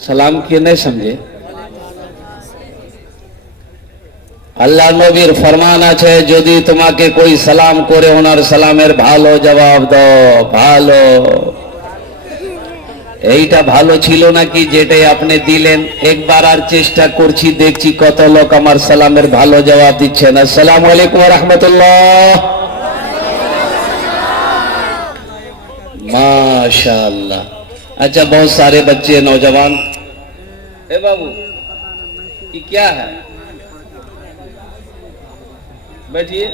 সালাম কি नहीं समझे। আল্লাহ নবীর ফরমান আছে, যদি তোমাকে कोई সালাম করে ওনার সালামের ভালো জবাব দাও। ভালো, এইটা ভালো ছিল নাকি যেটাই আপনি দিলেন? একবার আর চেষ্টা করছি, দেখছি কত লোক আমার সালামের ভালো জবাব দিচ্ছেন। আসসালামু আলাইকুম ওয়া রাহমাতুল্লাহ। माशाअल्लाह। अच्छा, बहुत सारे बच्चे नौजवान। ए बाबू, ये क्या है? बैठिए।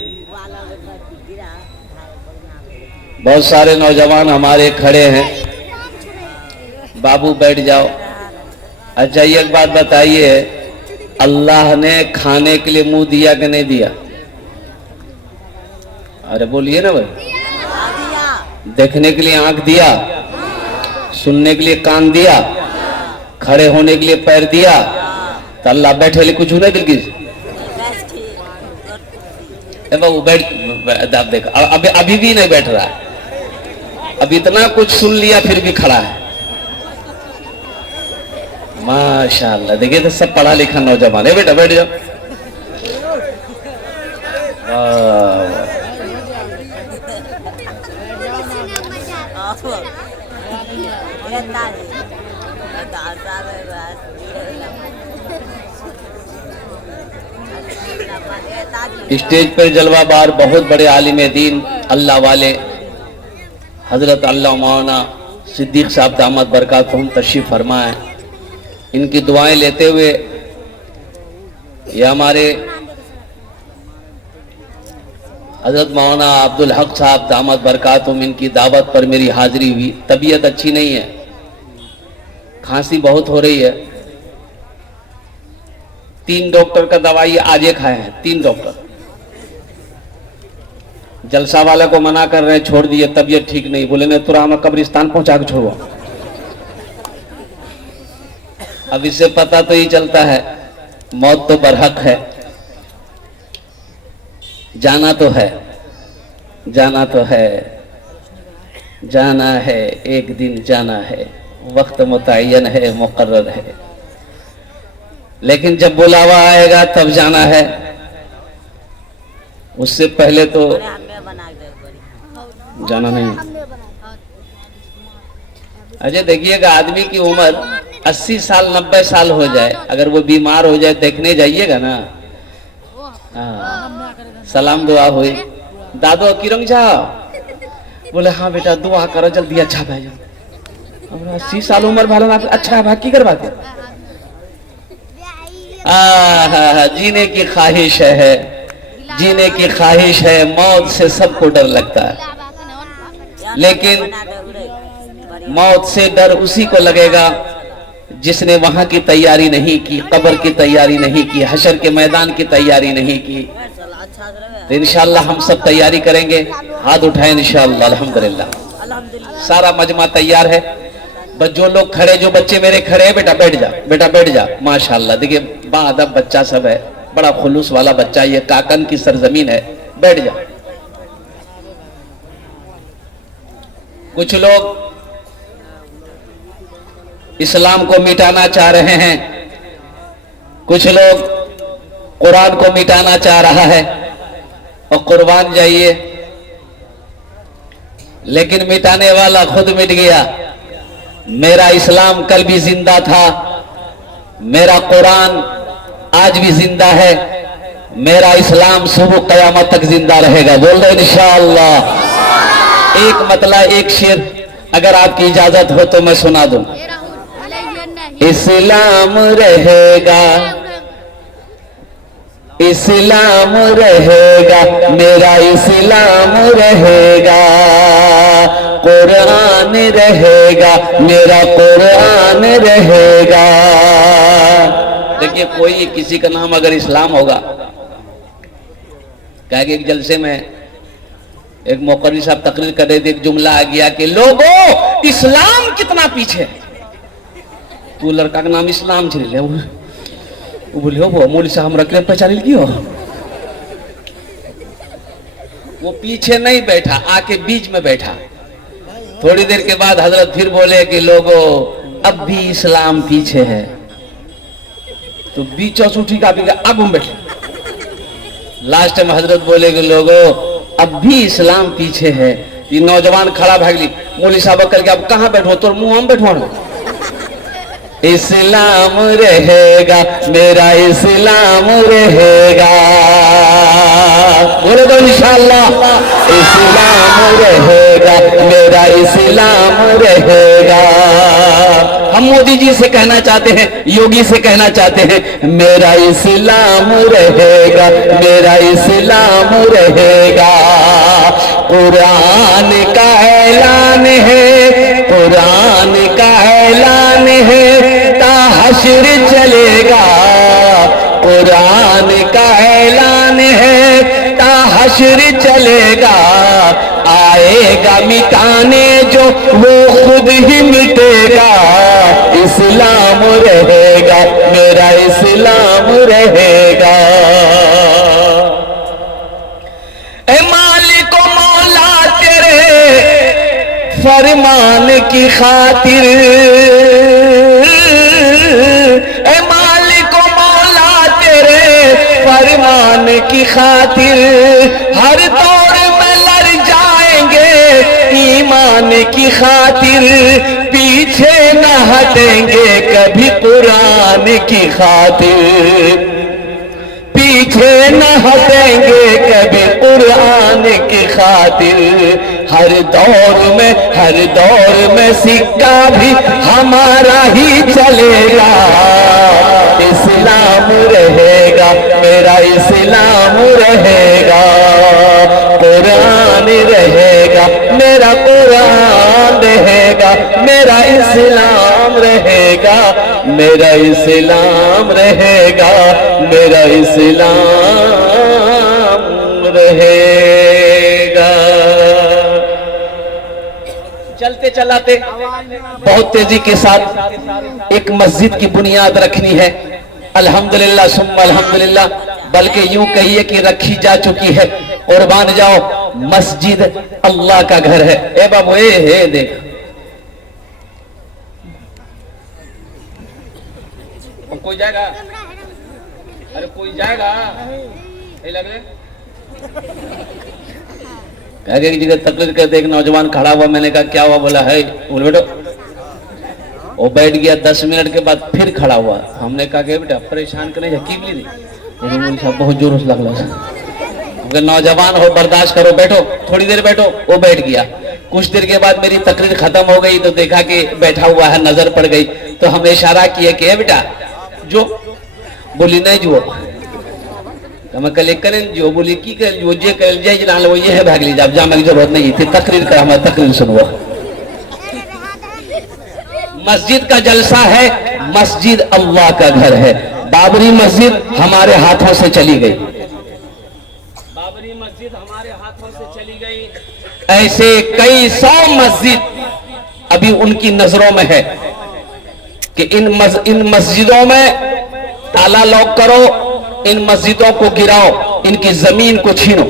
बहुत सारे नौजवान हमारे खड़े हैं। बाबू बैठ जाओ। अच्छा, ये एक बात बताइए, अल्लाह ने खाने के लिए मुंह दिया कि नहीं दिया? अरे बोलिए ना भाई। देखने के लिए आंख दिया, सुनने के लिए कान दिया, खड़े होने के लिए पैर दिया, तो अल्लाह बैठे लिए कुछ होने दिल की वो बैठ देख, अभी भी नहीं बैठ रहा है। अब इतना कुछ सुन लिया फिर भी खड़ा है। माशाअल्लाह। देखिए तो सब पढ़ा लिखा नौजवान है। बेटा बैठ जाओ। स्टेज पर जलवाबार बहुत बड़े आलिम दीन अल्लाह वाले हजरत अल्लाह मौलाना सिद्दीक साहब दामद बरकातहुम तशरीफ फरमाए। इनकी दुआएं लेते हुए ये हमारे हजरत मौलाना अब्दुल हक साहब दामद बरकातहुम, इनकी दावत पर मेरी हाजिरी हुई। तबीयत अच्छी नहीं है, खांसी बहुत हो रही है। 3 डॉक्टर का दवाई आज ही खाए हैं। 3 डॉक्टर जलसा वाले को मना कर रहे हैं, छोड़ दिए, तबीयत ठीक नहीं। बोले ने तुरा हमें कब्रिस्तान पहुंचा के छोड़ो। अब इससे पता तो ही चलता है मौत तो बरहक है। जाना तो है, जाना तो है, जाना है, एक दिन जाना है, वक्त मुतय्यन है, मुकर्रर है। लेकिन जब बुलावा आएगा तब जाना है, उससे पहले तो जाना नहीं। अच्छा देखिएगा, आदमी की उम्र 80 साल 90 साल हो जाए, अगर वो बीमार हो जाए देखने जाइएगा ना, सलाम दुआ हुई, दादो किरंग जा, बोले हाँ बेटा दुआ करो जल्दी अच्छा भाई। 80 साल उम्र भाला ना, अच्छा भाई की करवाते। जीने की ख्वाहिश है, जीने की ख्वाहिश है, मौत से सबको डर लगता है, लेकिन मौत से डर उसी को लगेगा जिसने वहां की तैयारी नहीं की, कब्र की तैयारी नहीं की, हशर के मैदान की तैयारी नहीं की। तो इंशाअल्लाह हम सब तैयारी करेंगे। हाथ उठाएं इंशाअल्लाह। अल्हम्दुलिल्लाह सारा मजमा तैयार है। बस जो लोग खड़े, जो बच्चे मेरे खड़े हैं, बेटा बैठ जा, बेटा बैठ जा। माशाअल्लाह देखिए बाअदब बच्चा सब है, बड़ा खुलूस वाला बच्चा। ये काकन की सरजमीन है, बैठ जा। कुछ लोग इस्लाम को मिटाना चाह रहे हैं, कुछ लोग कुरान को मिटाना चाह रहा है, और कुर्बान जाइए, लेकिन मिटाने वाला खुद मिट गया। मेरा इस्लाम कल भी जिंदा था, मेरा कुरान आज भी जिंदा है, मेरा इस्लाम सुबह कयामत तक जिंदा रहेगा। बोल रहे इंशाअल्लाह। एक मतला, एक शेर अगर आपकी इजाजत हो तो मैं सुना दूं। इस्लाम रहेगा, इस्लाम रहेगा, मेरा इस्लाम रहेगा, कुरान रहेगा, मेरा कुरान रहेगा। देखिए कोई किसी का नाम अगर इस्लाम होगा, क्या कि एक जलसे में एक मौकरी साहब तकरीर कर रहे थे, एक जुमला आ गया कि लोगों इस्लाम कितना पीछे। वो लड़का का नाम इस्लाम छे, वो बोले हो मौली साहब रख पहचान क्यों? वो पीछे नहीं बैठा, आके बीच में बैठा। थोड़ी देर के बाद हजरत फिर बोले कि लोगों अब भी इस्लाम पीछे है। तो बीच उठी का भी अब हम बैठे। लास्ट में हजरत बोले कि लोगों अब भी इस्लाम पीछे है। ये नौजवान खड़ा भागली, मौलवी साहब करके अब कहाँ बैठो, तो मुंह हम बैठो। इस्लाम रहेगा मेरा इस्लाम रहेगा, बोले तो इंशाअल्लाह। इस्लाम रहेगा मेरा इस्लाम रहेगा। हम मोदी जी से कहना चाहते हैं, योगी से कहना चाहते हैं, मेरा इस्लाम रहेगा मेरा इस्लाम रहेगा। कुरान का ऐलान है, कुरान का ऐलान है, हश्र चलेगा। कुरान का ऐलान है, ता हश्र चलेगा। आएगा मिटाने जो वो खुद ही मिटेगा। इस्लाम रहेगा मेरा इस्लाम रहेगा। ए मालिक मौला तेरे फरमान की खातिर, ए मालिक मौला तेरे फरमान की खातिर, हर दौर में लड़ जाएंगे ईमान की खातिर। पीछे न हटेंगे कभी कुरान की खातिर, पीछे न हटेंगे कभी कुरान की खातिर। हर दौर में सिक्का भी हमारा ही चलेगा। इस्लाम रहेगा मेरा इस्लाम रहेगा। कुरान रहेगा मेरा कुरान रहेगा। मेरा इस्लाम रहेगा मेरा इस्लाम रहेगा। मेरा इस्लाम रहेगा। चलते चलाते बहुत तेजी के साथ एक मस्जिद की बुनियाद रखनी है। अल्हम्दुलिल्लाह सुम्मा अल्हम्दुलिल्लाह, बल्कि यूं कहिए कि रखी जा चुकी है। और मान जाओ मस्जिद अल्लाह का घर है। ए बाबू ए देख, कोई जाएगा? अरे कोई जाएगा? नहीं लग रहे? एक जगह तकलीफ करते एक नौजवान खड़ा हुआ, मैंने कहा क्या हुआ? बोला है, बोल बेटो। वो बैठ गया, 10 मिनट के बाद फिर खड़ा हुआ। हमने कहा कि बेटा परेशान करने की नहीं, बहुत जोर से लग रहा। अगर नौजवान हो बर्दाश्त करो, बैठो थोड़ी देर बैठो। वो बैठ गया। कुछ देर के बाद मेरी तकरीर खत्म हो गई तो देखा कि बैठा हुआ है, नजर पड़ गई तो हमने इशारा किया कि बेटा जो, बोली नहीं जो मैं कल करें जो, बोली की कर जो जे कर जाए वो ये है भागली जब जाने की जरूरत नहीं थी। तकरीर का हमारा तकरीर सुनवा। मस्जिद का जलसा है, मस्जिद अल्लाह का घर है। बाबरी मस्जिद हमारे हाथों से चली गई, बाबरी मस्जिद हमारे हाथों से चली गई। ऐसे कई 100 मस्जिद अभी उनकी नजरों में है कि इन मस्जिदों में ताला लॉक करो, इन मस्जिदों को गिराओ, इनकी जमीन को छीनो।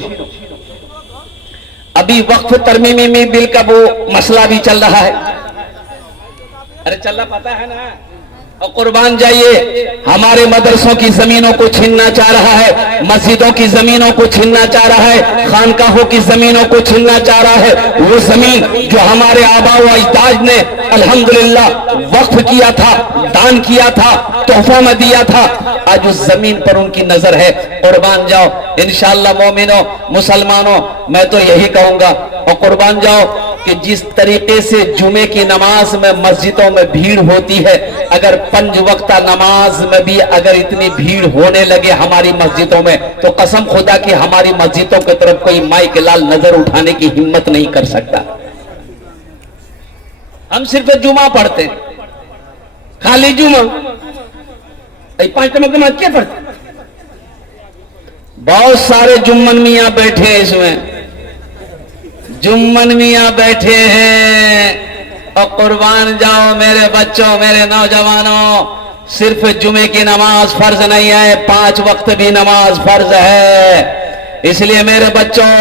अभी वक्फ तरमीमी में बिल का वो मसला भी चल रहा है। अरे चल रहा, पता है ना? और कुर्बान जाइए, हमारे मदरसों की जमीनों को छीनना चाह रहा है, मस्जिदों की जमीनों को छीनना चाह रहा है, खानकाहों की जमीनों को छीनना चाह रहा है। वो जमीन जो हमारे आबा व अजदाद ने अल्हम्दुलिल्लाह वक्फ किया था, दान किया था, तोहफा में दिया था, आज उस जमीन पर उनकी नजर है। कुर्बान जाओ इंशाअल्लाह मोमिनों, मुसलमानों, मैं तो यही कहूंगा। और कुर्बान जाओ कि जिस तरीके से जुमे की नमाज में मस्जिदों में भीड़ होती है, अगर 5 वक्ता नमाज में भी अगर इतनी भीड़ होने लगे हमारी मस्जिदों में, तो कसम खुदा की हमारी मस्जिदों की तरफ कोई माई के लाल नजर उठाने की हिम्मत नहीं कर सकता। हम सिर्फ जुमा पढ़ते, खाली जुमा, 5 नमाज क्या पढ़ते? बहुत सारे जुम्मन मियां बैठे हैं, इसमें जुम्मन मियां बैठे हैं। और कुर्बान जाओ मेरे बच्चों, मेरे नौजवानों, सिर्फ जुमे की नमाज फर्ज नहीं है, 5 वक्त भी नमाज फर्ज है। इसलिए मेरे बच्चों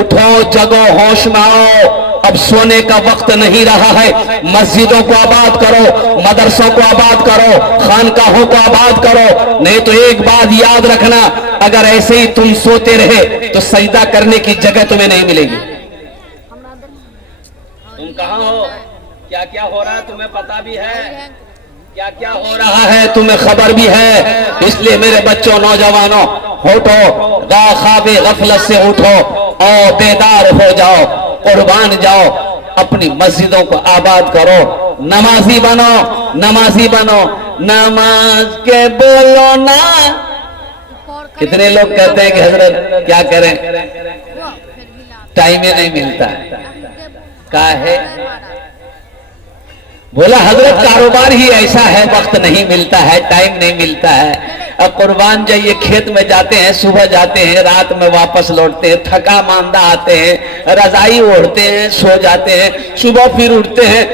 उठो, जगो, होश में आओ अब सोने का वक्त नहीं रहा है। मस्जिदों को आबाद करो, मदरसों को आबाद करो, खानकाहों को आबाद करो। नहीं तो एक बात याद रखना, अगर ऐसे ही तुम सोते रहे तो सजदा करने की जगह तुम्हें नहीं मिलेगी। तुम कहां हो, क्या क्या हो रहा है तुम्हें पता भी है, क्या क्या हो रहा है तुम्हें खबर भी है। इसलिए मेरे बच्चों, नौजवानों, उठो, ख्वाबे गफलत से उठो और बेदार हो जाओ, कुर्बान जाओ, अपनी मस्जिदों को आबाद करो, नमाजी बनो, नमाजी बनो। नमाज के बोलो ना। कितने लोग कहते हैं कि हजरत क्या करें, टाइम ही नहीं मिलता है। काहे? बोला हजरत कारोबार ही ऐसा है, वक्त नहीं मिलता है, टाइम नहीं मिलता है। अब कुर्बान जाइए, खेत में जाते हैं, सुबह जाते हैं, रात में वापस लौटते हैं, थका मांदा आते हैं, रजाई ओढ़ते हैं, सो जाते हैं, सुबह फिर उठते हैं,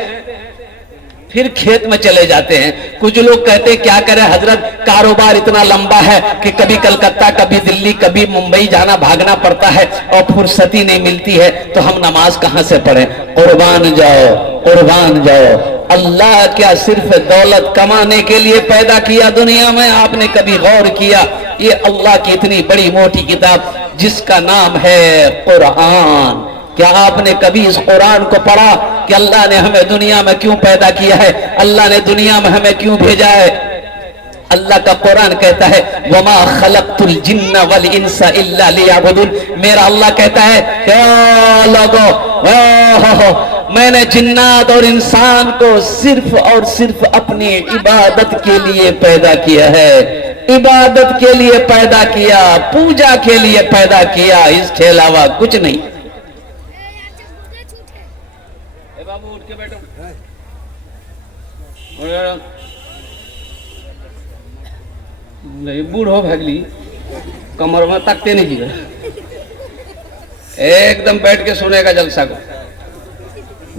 फिर खेत में चले जाते हैं। कुछ लोग कहते हैं क्या करें हजरत, कारोबार इतना लंबा है कि कभी कलकत्ता, कभी दिल्ली, कभी मुंबई जाना, भागना पड़ता है और फुर्सती नहीं मिलती है, तो हम नमाज कहां से पढ़ें। कुर्बान जाओ, कुर्बान जाओ। अल्लाह क्या सिर्फ दौलत कमाने के लिए पैदा किया दुनिया में? आपने कभी गौर किया? ये अल्लाह की इतनी बड़ी मोटी किताब जिसका नाम है कुरान, क्या आपने कभी इस कुरान को पढ़ा कि अल्लाह ने हमें दुनिया में क्यों पैदा किया है, अल्लाह ने दुनिया में हमें क्यों भेजा है? अल्लाह का कुरान कहता है वमा खलक़तुल जिन्ना वल इंसा इल्ला लियअबुदून। मेरा अल्लाह कहता है क्या लोगों, मैंने जिन्नात और इंसान को सिर्फ और सिर्फ अपनी इबादत के लिए पैदा किया है, इबादत के लिए पैदा किया, पूजा के लिए पैदा किया, इसके अलावा कुछ नहीं। बाबू उठ के बैठो, नहीं बूढ़ो भगली, कमर में तकते नहीं जीवे, एकदम बैठ के सुनेगा जलसा को।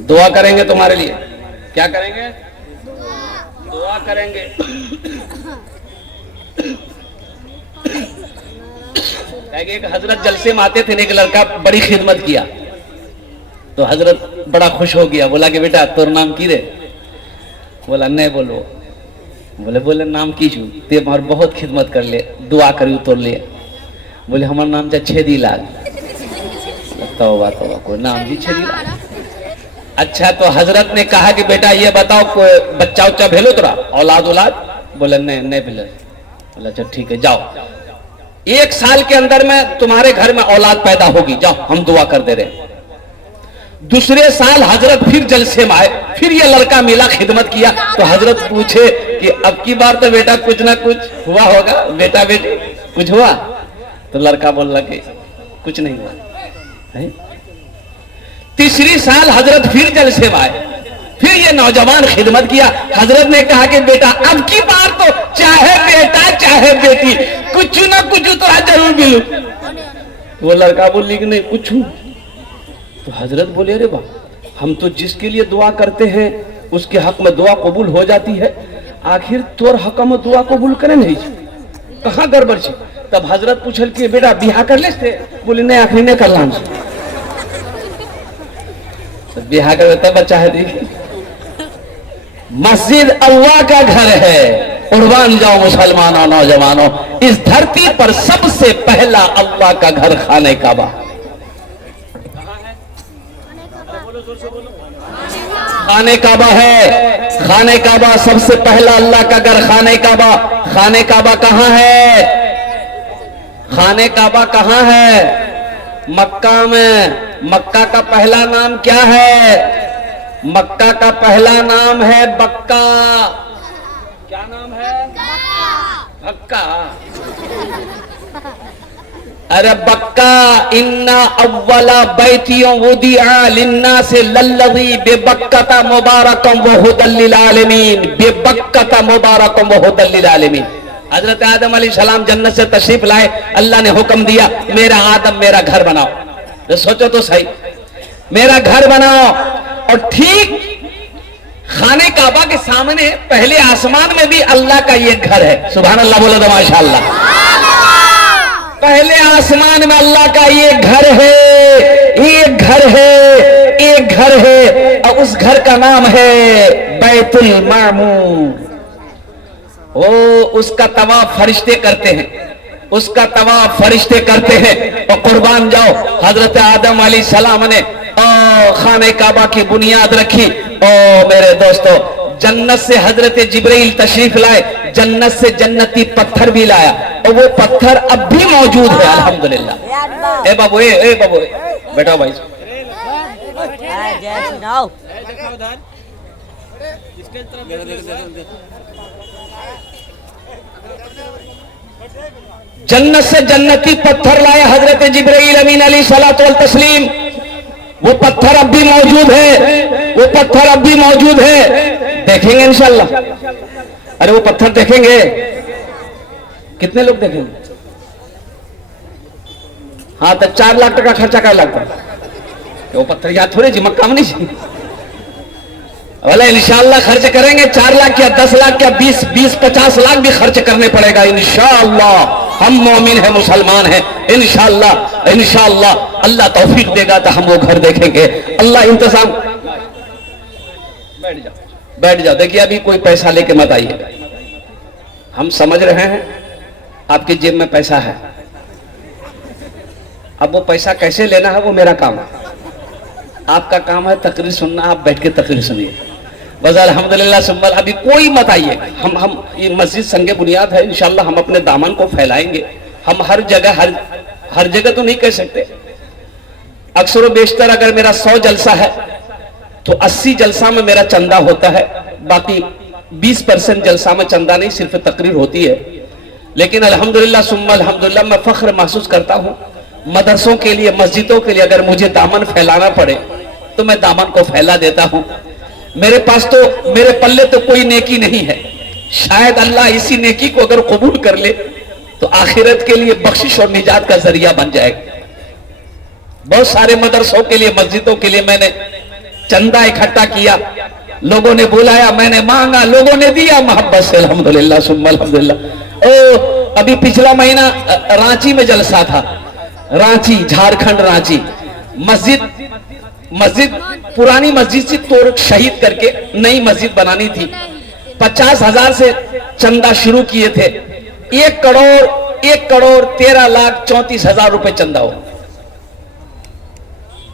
दुआ करेंगे तुम्हारे लिए। क्या करेंगे? दुआ करेंगे। एक हजरत जलसे में आते थे, एक लड़का बड़ी खिदमत किया तो हजरत बड़ा खुश हो गया, बोला कि बेटा तोर नाम की रे? बोला नहीं बोलो। बोले बोले नाम की छू ते हमार बहुत खिदमत कर ले, दुआ करी तोर लिए। बोले हमार नाम जा छेदी लाल। तौबा तौबा, कोई नाम जी छेदी लाल। अच्छा तो हजरत ने कहा कि बेटा ये बताओ कोई बच्चा उच्चा भेलो तोरा, औलाद औलाद? बोले नहीं भेलो। बोला अच्छा ठीक है, जाओ 1 साल के अंदर में तुम्हारे घर में औलाद पैदा होगी, जाओ हम दुआ कर दे रहे। दूसरे साल हजरत फिर जलसे में आए, फिर ये लड़का मिला, खिदमत किया तो हजरत पूछे कि अब की बार तो बेटा कुछ ना कुछ हुआ होगा, बेटा बेटी कुछ हुआ? तो लड़का बोल रहा कि कुछ नहीं हुआ है। तीसरी साल हजरत फिर जलसे में आए, फिर ये नौजवान खिदमत किया। हजरत ने कहा कि बेटा अब की बार तो चाहे बेटा चाहे बेटी कुछ ना कुछ तो जरूर मिलू। वो लड़का बोली कि नहीं कुछ हूं। तो हजरत बोले अरे वाह, हम तो जिसके लिए दुआ करते हैं उसके हक में दुआ कबूल हो जाती है, आखिर तोर हक में दुआ कबूल करे नहीं, कहाँ गड़बड़ छे? तब हजरत पूछल कि बेटा बिहा कर ले थे? बोले नहीं आखिर नहीं कर लाम। बिहा कर तब बच्चा है। देखिए मस्जिद अल्लाह का घर है, कुर्बान जाओ मुसलमानों, नौजवानों। इस धरती पर सबसे पहला अल्लाह का घर खाने काबा। खाने काबा है, खाने काबा सबसे पहला अल्लाह का घर, खाने काबा। खाने काबा कहाँ है? खाने काबा कहाँ है? मक्का में। मक्का का पहला नाम क्या है? मक्का का पहला नाम है बक्का। क्या नाम है? बक्का। अरे बक्का, इन्ना अव्वला बैतियों वुदिआ लिन्ना से लल्लज़ी बेबक्कता मुबारकम व हुदल लिल आलमीन, बेबक्कता मुबारकम व हुदल लिल आलमीन। हजरत आदम अलैहिस्सलाम जन्नत से तशरीफ लाए, अल्लाह ने हुक्म दिया मेरा आदम मेरा घर बनाओ। तो सोचो तो सही, मेरा घर बनाओ। और ठीक खाने काबा के सामने पहले आसमान में भी अल्लाह का ये घर है। सुभान अल्लाह बोलो तो माशाअल्लाह। पहले आसमान में अल्लाह का ये घर है, ये घर है। एक घर है और उस घर का नाम है बैतुल मामूर। वो उसका तवाफ फरिश्ते करते हैं, उसका तवाफ फरिश्ते करते हैं। और कुर्बान जाओ, हजरत आदम अलैहिस्सलाम ने खाने काबा की बुनियाद रखी। ओ मेरे दोस्तों, जन्नत से हजरत जिब्रील तशरीफ लाए, जन्नत से जन्नती पत्थर भी लाया और वो पत्थर अब भी मौजूद है अल्हम्दुलिल्लाह। ए बाबू, ए बाबू, बैठो भाई। जन्नत से जन्नती पत्थर लाए हजरत जिब्रील अमीन अलैहिस्सलातु वल तस्लीम। वो पत्थर अब भी मौजूद है, वो पत्थर अब भी मौजूद है। देखेंगे इंशाल्लाह। अरे वो पत्थर देखेंगे, कितने लोग देखेंगे? हाँ, तो 4 लाख टका खर्चा कर लगता वो पत्थर याद थोड़े जी मक्का में नहीं। बोले इंशाल्लाह खर्च करेंगे। 4 लाख या 10 लाख या 20-50 लाख भी खर्च करने पड़ेगा इंशाल्लाह। हम मोमिन हैं, मुसलमान हैं, इंशाल्लाह इंशाल्लाह अल्लाह तौफीक देगा तो हम वो घर देखेंगे। अल्लाह इंतजाम। बैठ जाओ, बैठ जाओ। देखिए अभी कोई पैसा लेके मत आइए। हम समझ रहे हैं आपकी जेब में पैसा है, अब वो पैसा कैसे लेना है वो मेरा काम है। आपका काम है तकरीर सुनना, आप बैठ के तकरीर सुनिए बस। अल्हम्दुलिल्लाह सुम्मल। अभी कोई मत आइए। हम ये मस्जिद संगे बुनियाद है, इंशाल्लाह हम अपने दामन को फैलाएंगे। हम हर जगह हर जगह तो नहीं कह सकते। अक्सर बेशतर अगर मेरा 100 जलसा है तो 80 जलसा में मेरा चंदा होता है, बाकी 20% जलसा में चंदा नहीं, सिर्फ तकरीर होती है। लेकिन अल्हम्दुलिल्लाह सुम्मा अल्हम्दुलिल्लाह मैं फख्र महसूस करता हूँ मदरसों के लिए, मस्जिदों के लिए अगर मुझे दामन फैलाना पड़े तो मैं दामन को फैला देता हूँ। मेरे पास तो, मेरे पल्ले तो कोई नेकी नहीं है। शायद अल्लाह इसी नेकी को अगर कबूल कर ले तो आखिरत के लिए बख्शिश और निजात का जरिया बन जाएगा। बहुत सारे मदरसों के लिए, मस्जिदों के लिए मैंने चंदा इकट्ठा किया, लोगों ने बुलाया, मैंने मांगा, लोगों ने दिया मोहब्बत से अल्हम्दुलिल्लाह सुम्मा अल्हम्दुलिल्लाह। ओ अभी पिछला महीना रांची में जलसा था, रांची, झारखंड, रांची। मस्जिद पुरानी मस्जिद से तोड़ शहीद करके नई मस्जिद बनानी थी। 50,000 से चंदा शुरू किए थे। 1 करोड़ 13,34,000 रुपए चंदा हो।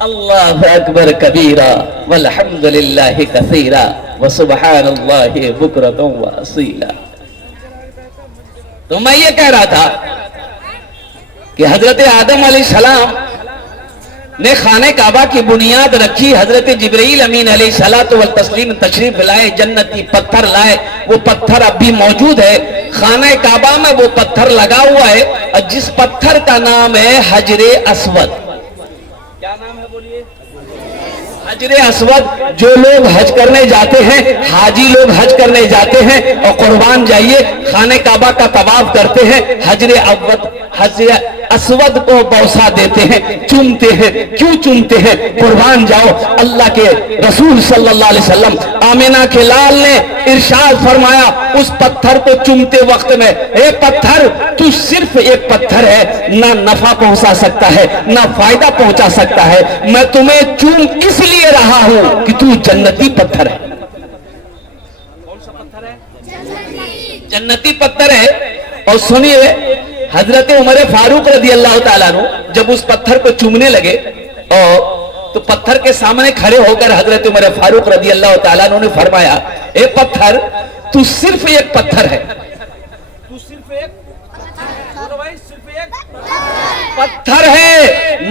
अल्लाहु अकबर कबीरा वल्हम्दुलिल्लाहि कसीरा व सुब्हानल्लाहि बुकरतन व असीला। तो मैं ये कह रहा था कि हजरत आदम अलैहिस्सलाम ने खाने काबा की बुनियाद रखी। हजरत जिब्रील अमीन अलैहिस्सलातु वल तस्लीम तशरीफ लाए, जन्नती पत्थर लाए। वो पत्थर अब भी मौजूद है खाने काबा में, वो पत्थर लगा हुआ है। और जिस पत्थर का नाम है हजरे अस्वद। क्या नाम है बोलिए? हजरे अस्वद। जो लोग हज करने जाते हैं, हाजी लोग हज करने जाते हैं और कुर्बान जाइए खाने काबा का तवाफ करते हैं, हजरे अस्वद को बौसा देते हैं, चूमते हैं। क्यों चूमते हैं? कुर्बान जाओ, अल्लाह के रसूल सल्लल्लाहु अलैहि वसल्लम आमिना के लाल ने इरशाद फरमाया उस पत्थर को चूमते वक्त में, ए पत्थर तू सिर्फ एक पत्थर है, ना नफा पहुंचा सकता है ना फायदा पहुंचा सकता है। मैं तुम्हें चूम इसलिए रहा हूं कि तू जन्नती पत्थर है। कौन सा पत्थर है? जन्नती पत्थर है। और सुनिए, हजरत उमर फारूक रज़ी अल्लाह ताला अन्हु जब उस पत्थर को चूमने लगे और तो पत्थर के सामने खड़े होकर हजरत उमर फारूक रज़ी अल्लाह ताला अन्हु ने फरमाया, ए पत्थर तू सिर्फ एक पत्थर है, तू सिर्फ एक पत्थर है,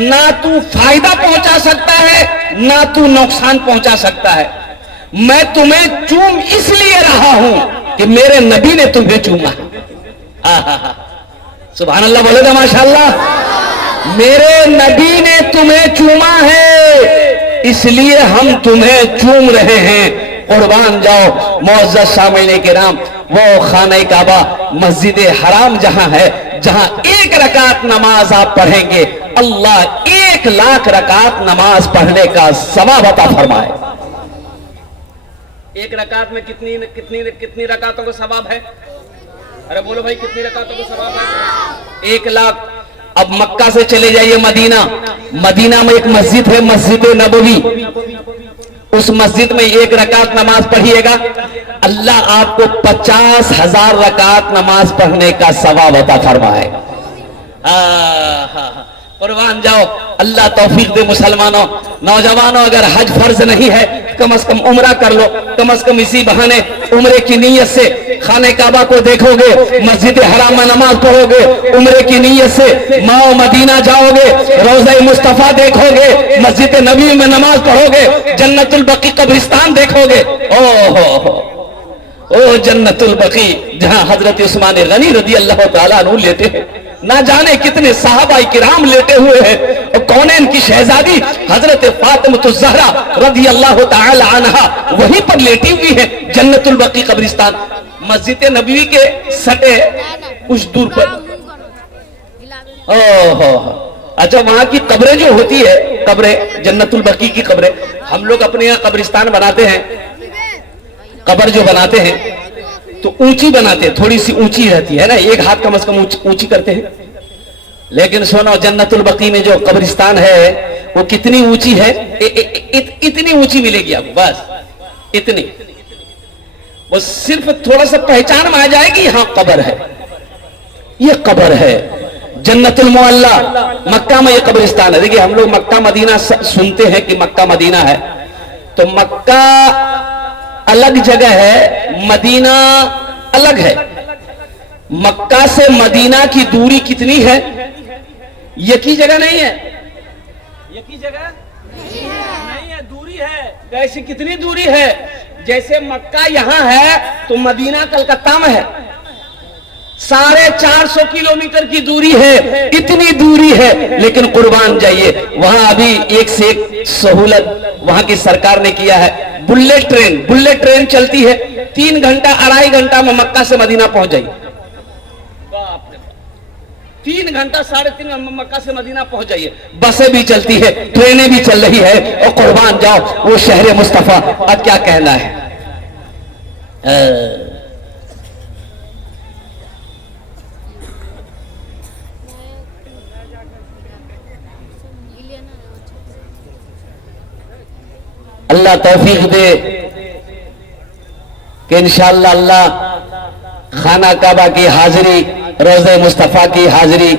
ना तू फायदा पहुंचा सकता है ना तू नुकसान पहुंचा सकता है। मैं तुम्हें चूम इसलिए रहा हूं कि मेरे नबी ने तुम्हें चूमा। सुभान अल्लाह बोलेगा माशाअल्लाह। मेरे नबी ने तुम्हें चूमा है इसलिए हम तुम्हें चूम रहे हैं। कुर्बान जाओ मुअज़्ज़ज़ सामईन किराम, वो खाने काबा मस्जिद हराम जहां है, जहां 1 रकात नमाज आप पढ़ेंगे अल्लाह 1 लाख रकात नमाज पढ़ने का सवाब अता फरमाए। 1 रकात में कितनी रकातों का सवाब है? अरे बोलो भाई, कितनी रकातों का सवाब है? 1 लाख। अब मक्का से चले जाइए मदीना, मदीना में एक मस्जिद है, मस्जिद नबवी। उस मस्जिद में 1 रकात नमाज पढ़िएगा, अल्लाह आपको 50,000 रकात नमाज पढ़ने का सवाब अता फरमाएगा। कुर्बान जाओ, अल्लाह तौफीक दे मुसलमानों। नौजवानों, अगर हज फर्ज नहीं है कम से कम उम्रा कर लो, कम से कम इसी बहाने उम्रे की नीयत से खाने काबा को देखोगे, मस्जिद हराम में नमाज पढ़ोगे, उम्रे की नीयत से माओ मदीना जाओगे, रोज़ा मुस्तफा देखोगे, मस्जिद नबी में नमाज पढ़ोगे, जन्नतुल बकी कब्रिस्तान देखोगे। ओ जन्नतुल बकी, जहां हजरत उस्मान गनी रज़ी अल्लाह ताला अन्हु लेटे हैं, ना जाने कितने साहबा किराम लेटे हुए हैं, और कौनैन की शहजादी हजरत फातिमा ज़हरा रज़ी अल्लाह ताला अन्हा वहीं पर लेटी हुई है, जन्नतुल बकी कब्रिस्तान मस्जिद नबवी के सटे कुछ दूर पर। ओहो, अच्छा, वहां की कब्रें जो होती है, कब्रें जन्नतुल बकी की कब्रें, हम लोग अपने यहाँ कब्रिस्तान बनाते हैं, कब्र जो बनाते हैं तो ऊंची बनाते हैं, थोड़ी सी ऊंची रहती है ना, 1 हाथ कम से कम ऊंची करते हैं। लेकिन सुनो, जन्नतुल बकी में जो कब्रिस्तान है वो कितनी ऊंची है, इतनी ऊंची मिलेगी आपको, बस इतनी, वो सिर्फ थोड़ा सा पहचान में आ जाएगी, यहां कब्र है, ये कब्र है जन्नतुल मुअल्ला। मक्का में ये कब्रिस्तान है। देखिए, हम लोग मक्का मदीना सुनते हैं कि मक्का मदीना है, तो मक्का अलग जगह है, मदीना अलग है। मक्का से मदीना की दूरी कितनी है, एक ही जगह नहीं है, एक ही जगह नहीं है, दूरी है। कैसी, कितनी दूरी है? जैसे मक्का यहां है तो मदीना कलकत्ता में है, 450 किलोमीटर की दूरी है, इतनी दूरी है। लेकिन कुर्बान जाइए, वहां अभी एक से एक सहूलत वहां की सरकार ने किया है। बुलेट ट्रेन चलती है, 3 घंटा 2.5 घंटा में मक्का से मदीना पहुंच जाइए। 3 घंटा 3.5 घंटा मक्का से मदीना पहुंच जाइए। बसें भी चलती है, ट्रेनें भी चल रही है, और कुर्बान जाओ वो शहर मुस्तफा, अब क्या कहना है। अल्लाह तौफीक दे कि इंशाअल्लाह अल्लाह खाना काबा की हाजिरी, रोज़े मुस्तफा की हाजिरी,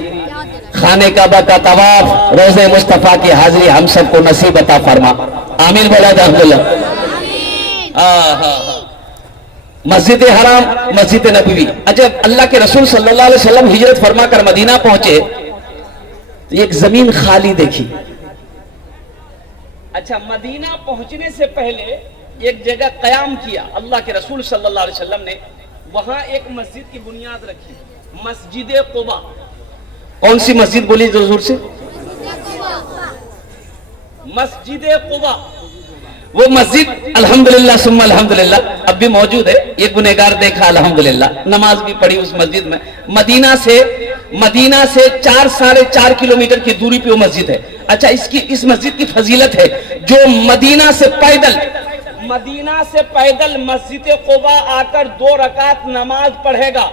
खाने काबा का तवाफ, रोज़े मुस्तफा की हाजिरी हम सबको नसीब अता फरमा। आमीन बोला अल्हम्दुलिल्लाह। मस्जिद हराम, मस्जिद नबवी। अच्छा, अल्लाह के रसूल सल्लल्लाहु अलैहि वसल्लम हिजरत फरमा कर मदीना पहुंचे तो एक जमीन खाली देखी। अच्छा, मदीना पहुंचने से पहले एक जगह कयाम किया अल्लाह के रसूल सल्लल्लाहु अलैहि वसल्लम ने, वहां एक मस्जिद की बुनियाद रखी, मस्जिद कुबा। कौन सी मस्जिद बोली जोर से? मस्जिद कुबा। वो मस्जिद अल्हम्दुलिल्लाह सुम्मा अल्हम्दुलिल्लाह अब भी मौजूद है। एक गुनहगार देखा अल्हम्दुलिल्लाह, नमाज भी पढ़ी उस मस्जिद में। मदीना से 4 साढ़े 4 किलोमीटर की दूरी पे वो मस्जिद है। अच्छा, इस मस्जिद की फजीलत है, जो मदीना से पैदल मस्जिद कुबा आकर 2 रकात नमाज पढ़ेगा,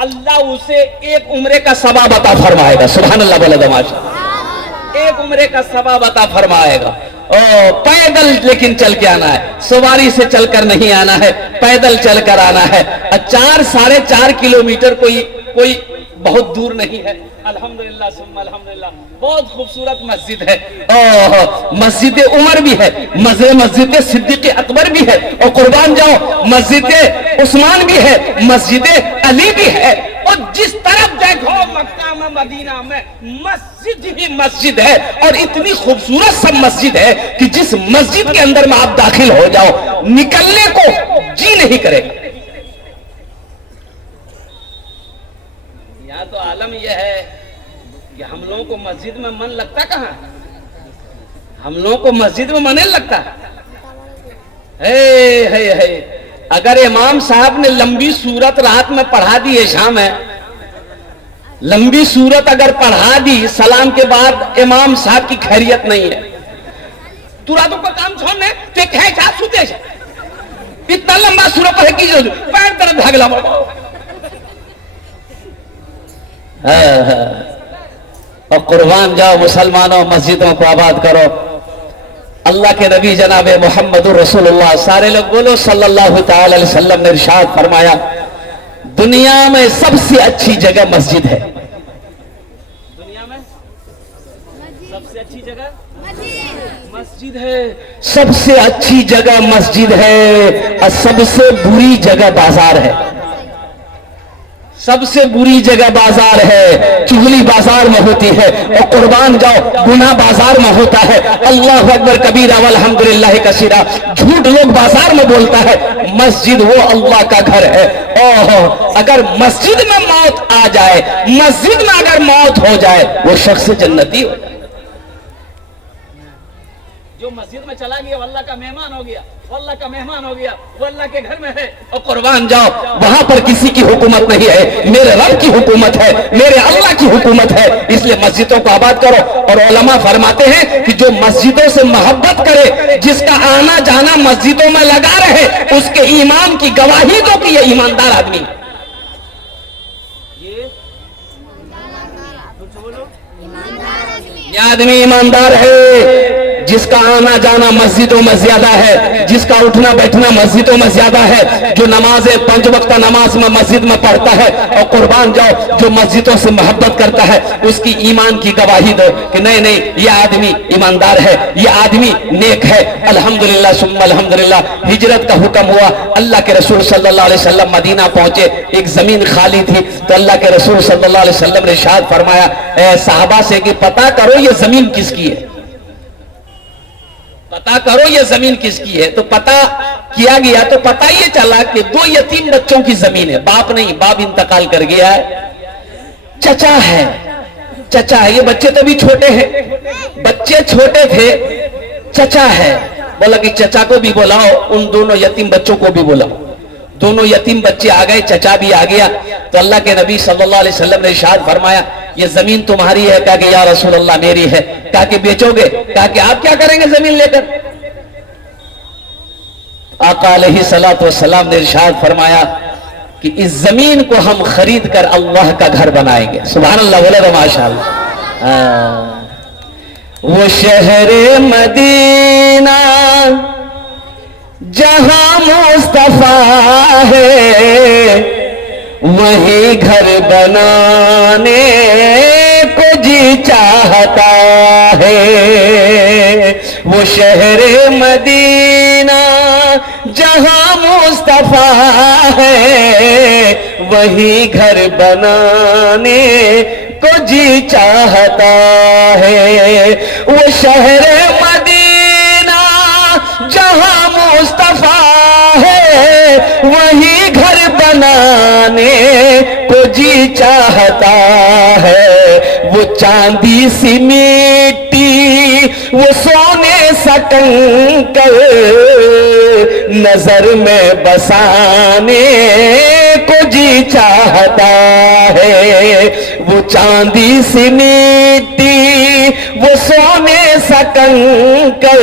अल्लाह उसे 1 उम्रे का सवाब अता फरमाएगा। सुभान अल्लाह बोले दमाशा, 1 उम्रे का सवाब अता फरमाएगा। पैदल लेकिन चल के आना है, सवारी से चलकर नहीं आना है, पैदल चलकर आना है। 4 साढ़े 4 किलोमीटर कोई बहुत दूर नहीं है। अल्हम्दुलिल्लाह सुम्मा अल्हम्दुलिल्लाह, बहुत खूबसूरत मस्जिद है। मस्जिद उमर भी है, मस्जिद सिद्दीक़ अकबर भी है, और कुर्बान जाओ मस्जिद उस्मान भी है, मस्जिद अली भी है। और जिस तरफ देखो मक्का में मदीना में मस्जिद ही मस्जिद है, और इतनी खूबसूरत सब मस्जिद है कि जिस मस्जिद के अंदर में आप दाखिल हो जाओ, निकलने को जी नहीं करेगा। यहाँ तो आलम यह है कि हम लोगों को मस्जिद में मन लगता कहाँ, हम लोगों को मस्जिद में मन नहीं लगता है। अगर इमाम साहब ने लंबी सूरत रात में पढ़ा दी है, शाम है, लंबी सूरत अगर पढ़ा दी सलाम के बाद, इमाम साहब की खैरियत नहीं है। तू रातों का काम छोड़ने ते कहे जा सुते जा, इतना लंबा सूरत पढ़े की पैर दर्द भागला और कुर्बान जाओ मुसलमानों, मस्जिदों को आबाद करो। अल्लाह के नबी जनाब मोहम्मद रसूलुल्लाह, सारे लोग बोलो सल्लल्लाहु तआला अलैहि वसल्लम ने इरशाद फरमाया, दुनिया में सबसे अच्छी जगह मस्जिद है। दुनिया में सबसे अच्छी जगह मस्जिद है। सबसे अच्छी जगह मस्जिद है और सबसे बुरी जगह बाजार है। सबसे बुरी जगह बाजार है, चुगली बाजार में होती है और कुर्बान जाओ गुनाह बाजार में होता है। अल्लाह अकबर कबीरा वल्हम्दुलिल्लाह कसीरा। झूठ लोग बाजार में बोलता है, मस्जिद वो अल्लाह का घर है। ओह, अगर मस्जिद में मौत आ जाए, मस्जिद में अगर मौत हो जाए, वो शख्स जन्नती हो जाए। जो मस्जिद में चला गया वो अल्लाह का मेहमान हो गया, वो अल्लाह का मेहमान हो गया, वो अल्लाह के घर में है। और कुर्बान जाओ, वहां पर किसी की हुकूमत नहीं है, मेरे रब की हुकूमत है, मेरे अल्लाह की हुकूमत है। इसलिए मस्जिदों को आबाद करो। और उलमा फरमाते हैं कि जो मस्जिदों से मोहब्बत करे, जिसका आना जाना मस्जिदों में लगा रहे, उसके ईमान की गवाही दो कि ये ईमानदार आदमी। ये आदमी ईमानदार है, जिसका आना जाना मस्जिदों में ज्यादा है, जिसका उठना बैठना मस्जिदों में ज्यादा है, जो नमाजें 5 वक्त नमाज में मस्जिद में पढ़ता है। और कुर्बान जाओ, जो मस्जिदों से मोहब्बत करता है, उसकी ईमान की गवाही दो कि नहीं नहीं, ये आदमी ईमानदार है, ये आदमी नेक है। अल्हम्दुलिल्लाह सुम्मा अल्हम्दुलिल्लाह। हिजरत का हुक्म हुआ, अल्लाह के रसूल सल्लल्लाहु अलैहि वसल्लम मदीना पहुंचे। एक जमीन खाली थी तो अल्लाह के रसूल सल्लल्लाहु अलैहि वसल्लम ने इरशाद फरमाया साहबा से कि पता करो ये जमीन किसकी है, पता करो ये जमीन किसकी है। तो पता किया गया तो पता ये चला कि 2 यतीम बच्चों की जमीन है। बाप नहीं, बाप इंतकाल कर गया है, चचा है, चचा है। ये बच्चे तो भी छोटे हैं, बच्चे छोटे थे, चचा है। बोला कि चचा को भी बुलाओ, उन दोनों यतीम बच्चों को भी बुलाओ। दोनों यतीम बच्चे आ गए, चचा भी आ गया। तो अल्लाह के नबी सल्लल्लाहु अलैहि वसल्लम ने इरशाद फरमाया, ये जमीन तुम्हारी है? कहा कि या रसूल अल्लाह मेरी है। कहा कि बेचोगे? कहा कि आप क्या करेंगे जमीन लेकर? आका अलैहिस्सलातु वस्सलाम ने इरशाद फरमाया कि इस जमीन को हम खरीद कर अल्लाह का घर बनाएंगे। सुभान अल्लाह, बोले तो माशाअल्लाह। वो शहरे मदीना जहां मुस्तफा है, वही घर बनाने को जी चाहता है। वो शहरे मदीना जहां मुस्तफा है, वही घर बनाने को जी चाहता है। वो शहरे मदीना जहां मुस्तफा है, वही घर बनाने को जी चाहता है। वो चांदी सी मिट्टी, वो सोने सा कंकर, नजर में बसाने को जी चाहता है। वो चांदी सी मिट्टी, वो सोने सा कंकर,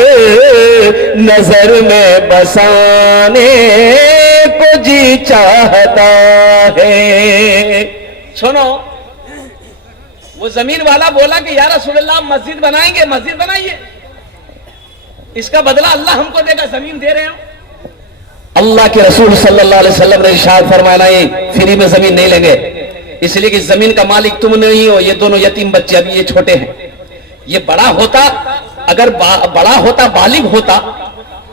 नजर में बसाने को जी चाहता है। सुनो, वो जमीन वाला बोला कि या रसूलल्लाह मस्जिद बनाएंगे, मस्जिद बनाइए, इसका बदला अल्लाह हमको देगा, जमीन दे रहे हो। अल्लाह के रसूल सल्लल्लाहु अलैहि वसल्लम ने इरशाद फरमाया, नहीं, फ्री में जमीन नहीं लेंगे, इसलिए कि जमीन का मालिक तुम नहीं हो, ये दोनों यतीम बच्चे, अभी ये छोटे हैं। ये बड़ा होता, अगर बड़ा होता, बालिग होता,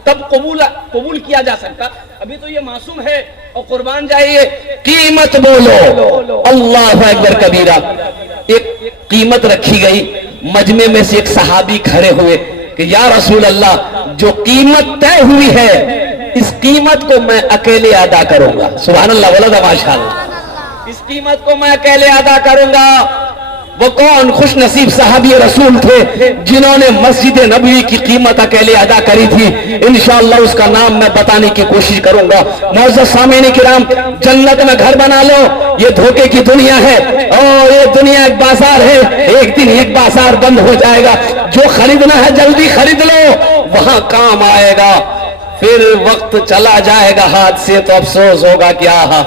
तब कबूल किया जा सकता। अभी तो ये मासूम है। और कुर्बान जाइए, कीमत बोलो अल्लाह अकबर कबीरा। एक कीमत रखी गई, मजमे में से एक सहाबी खड़े हुए कि या रसूल अल्लाह, जो कीमत तय हुई है, इस कीमत को मैं अकेले अदा करूंगा। सुभान अल्लाह, बोला माशाअल्लाह। इस कीमत को मैं अकेले अदा करूंगा। वो कौन खुश नसीब सहाबी रसूल थे जिन्होंने मस्जिद नबवी की कीमत अकेले अदा करी थी? इंशाअल्लाह उसका नाम मैं बताने की कोशिश करूंगा। मौजूद सामीन किराम, जन्नत में घर बना लो, ये धोखे की दुनिया है और ये दुनिया एक बाजार है। एक दिन एक बाजार बंद हो जाएगा। जो खरीदना है जल्दी खरीद लो, वहां काम आएगा। फिर वक्त चला जाएगा हाथ से तो अफसोस होगा कि आहा,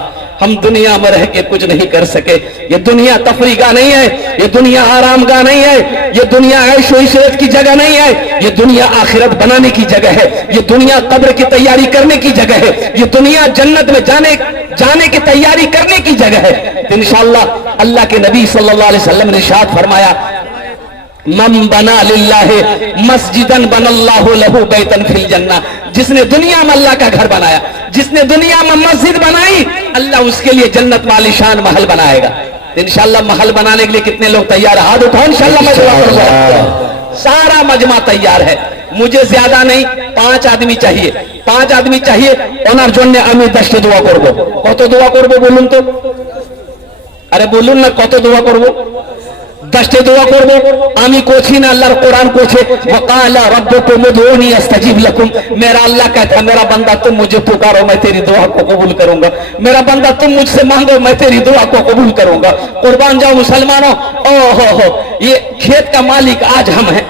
हम दुनिया में रह के कुछ नहीं कर सके। ये दुनिया तफरी का नहीं है, ये दुनिया आराम का नहीं है, ये दुनिया ऐशो इशरत की जगह नहीं है, ये दुनिया आखिरत बनाने की जगह है, ये दुनिया कब्र की तैयारी करने की जगह है, ये दुनिया जन्नत में जाने की तैयारी करने की जगह है। तो इंशाअल्लाह अल्लाह के नबी सल्लल्लाहु अलैहि वसल्लम ने इरशाद फरमाया, मन बना लिल्लाहि मस्जिदन बनल्लाहु लहू बैतन फिल जन्नह, जिसने दुनिया में अल्लाह का घर बनाया, जिसने दुनिया में मस्जिद बनाई, अल्लाह उसके लिए जन्नत में आलीशान महल बनाएगा। इंशाअल्लाह महल बनाने के लिए कितने लोग तैयार है? हाथ उठाओ इंशाअल्लाह। मैं दुआ करूंगा, सारा मजमा तैयार है, मुझे ज्यादा नहीं 5 आदमी चाहिए, 5 आदमी चाहिए। ओनार জন্য আমি 10 দোয়া করব। কত দোয়া করব বলুন তো? আরে বলুন না কত দোয়া করব? 10 দোয়া করব। আমি কোছি না, আল্লাহর কোরআন কোছে, ওয়াকালা রব্বুকুম উদউনি আস্তাজিব লাকুম। मेरा अल्लाह कहता है, मेरा बंदा तुम मुझे पुकारो, मैं तेरी दुआ को कबूल करूंगा। मेरा बंदा तुम मुझसे मांगो, मैं तेरी दुआ को कबूल करूंगा। कुर्बान जाओ मुसलमानों। ओहो, ये खेत का मालिक आज हम हैं,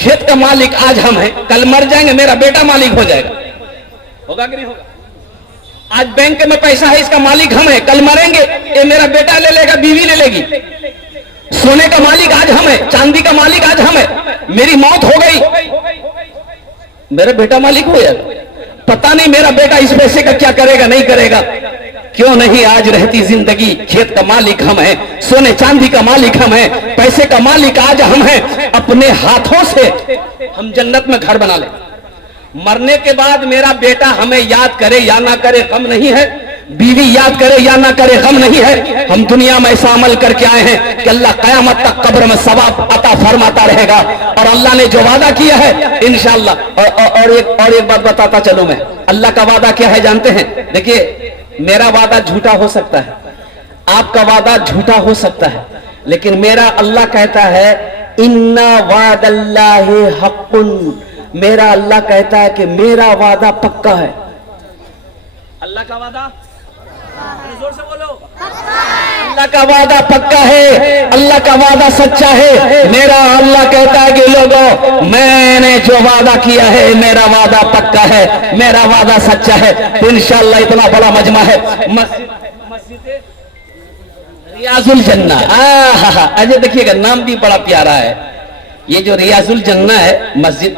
खेत का मालिक आज हम हैं। कल मर जाएंगे, मेरा बेटा मालिक हो जाएगा, होगा कि नहीं होगा? आज बैंक में पैसा है, इसका मालिक हम है, कल मरेंगे ये मेरा बेटा ले लेगा, बीवी ले लेगी। सोने का मालिक आज हम है, चांदी का मालिक आज हम है। मेरी मौत हो गई, मेरा बेटा मालिक हो जाएगा। पता नहीं मेरा बेटा इस पैसे का क्या करेगा, नहीं करेगा। क्यों नहीं आज रहती जिंदगी? खेत का मालिक हम हैं, सोने चांदी का मालिक हम हैं, पैसे का मालिक आज हम हैं। अपने हाथों से हम जन्नत में घर बना ले। मरने के बाद मेरा बेटा हमें याद करे या ना करे गम नहीं है, बीवी याद करे या ना करे गम नहीं है। हम दुनिया में ऐसा अमल करके आए हैं कि अल्लाह कयामत तक कब्र में सवाब अता फरमाता रहेगा। और अल्लाह ने जो वादा किया है इंशाअल्लाह। और एक बात बताता चलूं मैं, अल्लाह का वादा क्या है जानते हैं? देखिए, मेरा वादा झूठा हो सकता है, आपका वादा झूठा हो सकता है, लेकिन मेरा अल्लाह कहता है इन्ना वादल्लाहि हक़्क़ुन। मेरा अल्लाह कहता है कि मेरा वादा पक्का है। अल्लाह का वादा, जोर से बोलो, अल्लाह का वादा पक्का है, अल्लाह का वादा सच्चा है। मेरा अल्लाह कहता है कि लोगों, मैंने जो वादा किया है मेरा वादा पक्का है, मेरा वादा सच्चा है। इंशाअल्लाह इतना बड़ा मजमा है, मस्जिद रियाजुल जन्ना। अजय देखिएगा, नाम भी बड़ा प्यारा है। ये जो रियाजुल जन्ना है मस्जिद,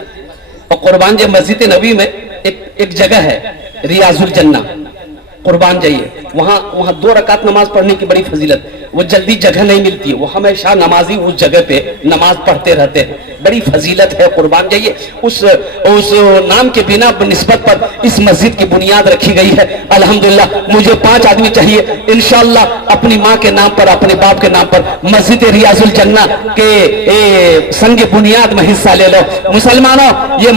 और कुर्बान जे मस्जिद नबी में एक जगह है रियाजुल जन्ना, कुर्बान जाइए वहां 2 रकात नमाज पढ़ने की बड़ी फजीलत। वो जल्दी जगह नहीं मिलती है, वो हमेशा नमाजी उस जगह पे नमाज पढ़ते रहते हैं, बड़ी फजीलत है। कुर्बान जाइए, उस नाम के बिना निस्बत पर इस मस्जिद की बुनियाद रखी गई है। अल्हम्दुलिल्लाह मुझे 5 आदमी चाहिए इंशाअल्लाह, अपनी माँ के नाम पर, अपने बाप के नाम पर मस्जिद रियाजुल जन्ना के संग बुनियाद में हिस्सा ले लो। मुसलमानों, ये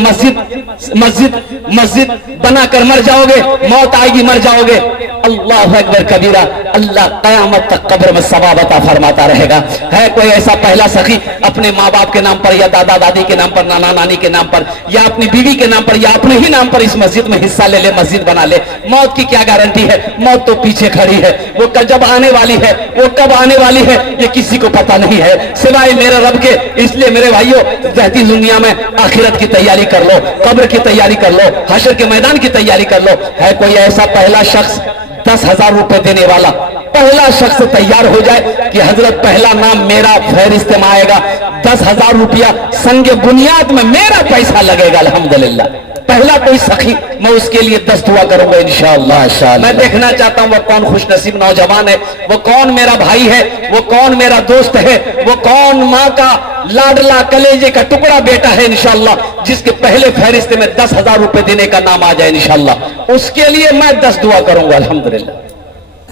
मस्जिद बनाकर मर जाओगे, मौत आएगी मर जाओगे। अल्लाह अकबर कबीरा, अल्लाह कयामत तक कब्र में सवाब अता फरमाता रहेगा। है कोई ऐसा पहला सखी अपने माँ बाप के नाम पर या दादा दादी के नाम पर, नाना नानी के नाम पर, या अपनी बीवी के नाम पर, या अपने ही नाम पर इस मस्जिद में हिस्सा ले ले, मस्जिद बना ले। मौत की क्या गारंटी है? मौत तो पीछे खड़ी है, वो जब आने वाली है, वो कब आने वाली है, ये किसी को पता नहीं है सिवाय मेरे रब के। इसलिए मेरे भाइयों, रहती दुनिया में आखिरत की तैयारी कर लो, कब्र की तैयारी कर लो, हशर के मैदान की तैयारी कर लो। है कोई ऐसा पहला शख्स 10,000 रुपए देने वाला? पहला शख्स तैयार हो जाए कि हजरत पहला नाम मेरा फहरिस्त में आएगा, 10,000 रुपया संगे बुनियाद में मेरा पैसा लगेगा। अल्हम्दुलिल्लाह, पहला कोई सखी, मैं उसके लिए 10 दुआ करूंगा इंशाअल्लाह। मैं देखना चाहता हूं वो कौन खुशनसीब नौजवान है, वो कौन मेरा भाई है, वो कौन मेरा दोस्त है, वो कौन माँ का लाडला कलेजे का टुकड़ा बेटा है इंशाअल्लाह, जिसके पहले फहरिस्त में 10,000 रुपए देने का नाम आ जाए इंशाअल्लाह। उसके लिए मैं 10 दुआ करूंगा अल्हम्दुलिल्लाह।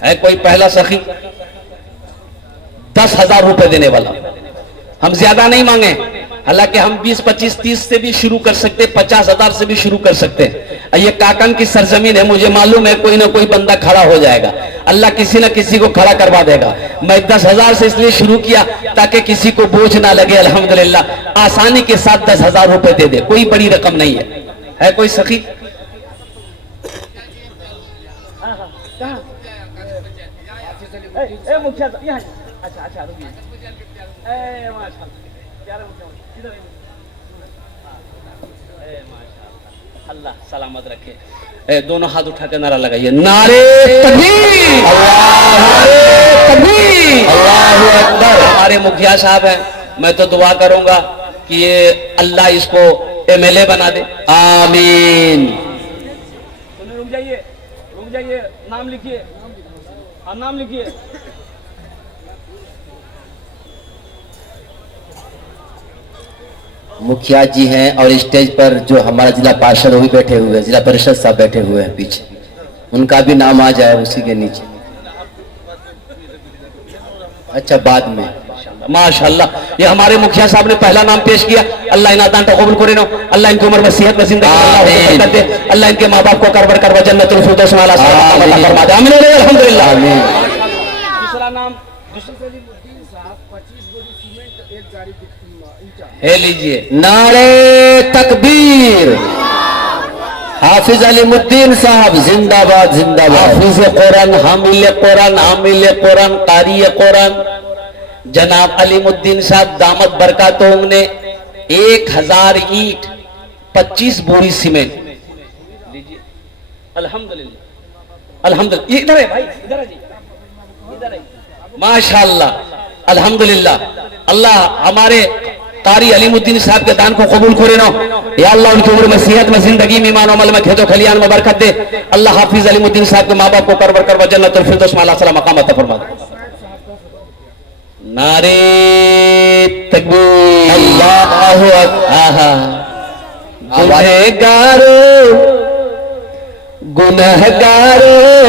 है कोई पहला सखी 10,000 रुपए देने वाला? हम ज्यादा नहीं मांगे, हालांकि हम 20, 25, 30 से भी शुरू कर सकते, 50,000 से भी शुरू कर सकते हैं। ये काकन की सरजमीन है, मुझे मालूम है कोई ना कोई बंदा खड़ा हो जाएगा, अल्लाह किसी ना किसी को खड़ा करवा देगा। मैं 10,000 से इसलिए शुरू किया ताकि किसी को बोझ ना लगे। अल्हम्दुलिल्लाह आसानी के साथ 10,000 रुपए दे दे, कोई बड़ी रकम नहीं है। है कोई सखी? मुखिया अच्छा रुकिए, अल्लाह सलामत रखे। दोनों हाथ उठा के नारा लगाइए, नारे तकबीर, नारे तकबीर, अल्लाहू अकबर। हमारे मुखिया साहब हैं, मैं तो दुआ करूंगा कि ये अल्लाह इसको एमएलए बना दे, आमीन। रुक जाइए, नाम लिखिए, नाम लिखिए। मुखिया जी हैं और स्टेज पर जो हमारा जिला पार्षद वो भी बैठे हुए हैं, जिला परिषद साहब बैठे हुए हैं पीछे, उनका भी नाम आ जाए उसी के नीचे। अच्छा, बाद में माशाअल्लाह ये हमारे मुखिया साहब ने पहला नाम पेश किया। अल्लाह इन दान कबूल करे नो, अल्लाह इनकी उम्र में सेहत में जिंदगी कर दे, अल्लाह इनके माँ बाप को करवर करवा जन्नतुल फिरदौस में आला फरमा दे, आमीन अल्हम्दुलिल्लाह। दूसरा नाम है, लीजिए, नारे तकबीर, हाफिज अलीमुद्दीन साहब जिंदाबाद जिंदाबाद। हाफिज कुरान, हामिल कुरान, हामिल कुरान, कारी कुरान जनाब अलीमुद्दीन साहब दामद बरकातों ने 1000 ईंट 25 बोरी सीमेंट लीजिए, अल्हम्दुलिल्लाह अल्हम्दुलिल्लाह। इधर है भाई, इधर है जी, इधर है, माशाअल्लाह अल्हम्दुलिल्लाह। अल्लाह हमारे कारी अलीमुद्दीन साहब के दान को कबूल करे ना, या अल्लाह उनकी उम्र में सेहत में जिंदगी में ईमान अमल में खेतों खलियान में बरकत दे। अल्लाह हाफिज अलीमुद्दीन साहब के माँ बाप को करवर करवा जन्नतुल फिरदौस में आला सलाम मकाम अता फरमा दे। नारे तकबीर, अल्लाहू अकबर। गुनहगारों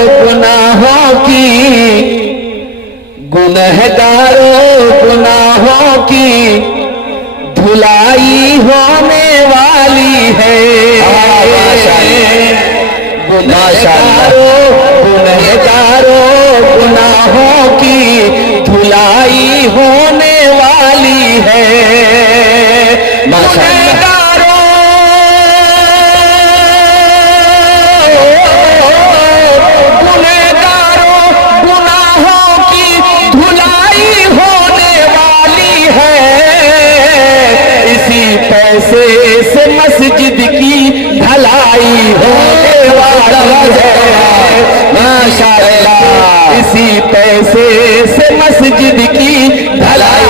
गुनाहों की धुलाई होने वाली है। गुनहगारों गुनाहों की धुलाई होने वाली है। गुनहगारों गुनाहों की धुलाई होने वाली है। इसी पैसे से मस्जिद की ढलाई होने वाली है। माशाअल्लाह, इसी पैसे से मस्जिद की ढलाई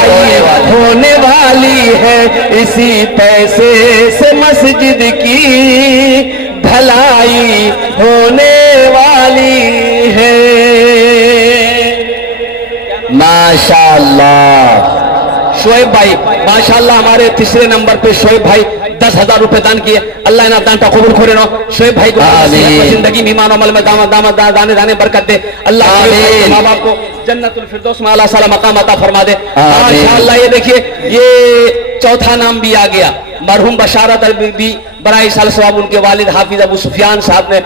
होने वाली है। इसी पैसे से मस्जिद की ढलाई होने वाली है। माशाअल्लाह। शोएब भाई माशाअल्लाह, हमारे तीसरे नंबर पे शोएब भाई 10,000 रुपए दान किए। अल्लाह इन्हें दान का कबूल करे नो। शोएब भाई को जिंदगी में ईमान अमल में दाने दाने बरकत दे। अल्लाह माँ बाप को जन्नतुल फिरदौस में आला साला मकाम अता फरमा दे। माशाअल्लाह ये देखिए, ये चौथा नाम भी आ गया। मरहूम बशारत भी बराई साल सवाब उनके वालिद हाफिज अबू सुफियान साहब ने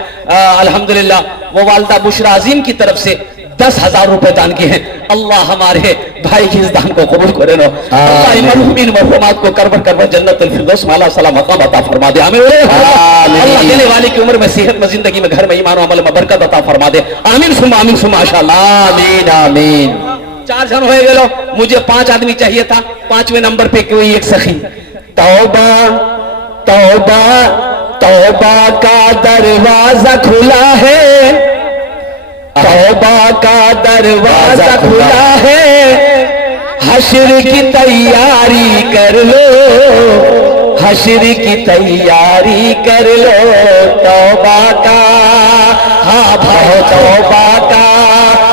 अल्हम्दुलिल्लाह वो वालदा बुशरा अजीम की तरफ से 10,000 रुपए दान किए हैं। अल्लाह हमारे भाई की इस दान को कबूल करे नो। अल्लाह मरहूमीन मरहूमात को करवर करवर जन्नतुल फिरदौस में आला सलाम मकाम अता फरमा दे। आमीन। अल्लाह देने वाले की उम्र में सेहत में जिंदगी में घर में ईमान अमल में बरकत अता फरमा दे। आमीन सुमा माशाअल्लाह, आमीन आमीन। 4 जन हो गए, मुझे 5 आदमी चाहिए था। 5वें नंबर पे कोई एक सखी। तौबा तौबा तौबा का दरवाजा खुला है, तौबा का दरवाजा खुला है। हश्र की तैयारी कर लो, हश्र की तैयारी कर लो। तौबा का हाँ भाई, तौबा का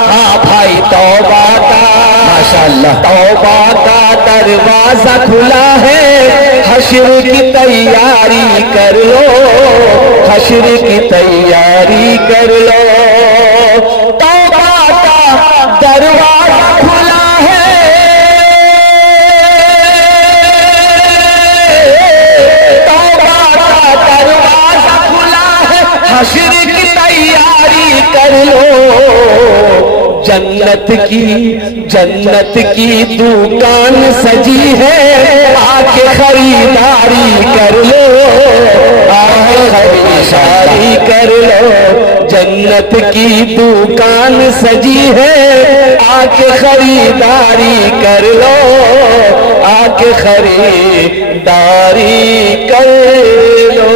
हाँ भाई, तौबा का माशाअल्लाह। तौबा का दरवाजा खुला है, हश्र की तैयारी कर लो, हश्र की तैयारी कर लो। तौबा का दरवाजा खुला है, तौबा का दरवाजा खुला है, हश्र की तैयारी कर लो। जन्नत की दुकान सजी है, आके खरीदारी कर लो, आके खरीदारी कर लो। जन्नत की दुकान सजी है, आके खरीदारी कर लो, आके खरीदारी कर लो।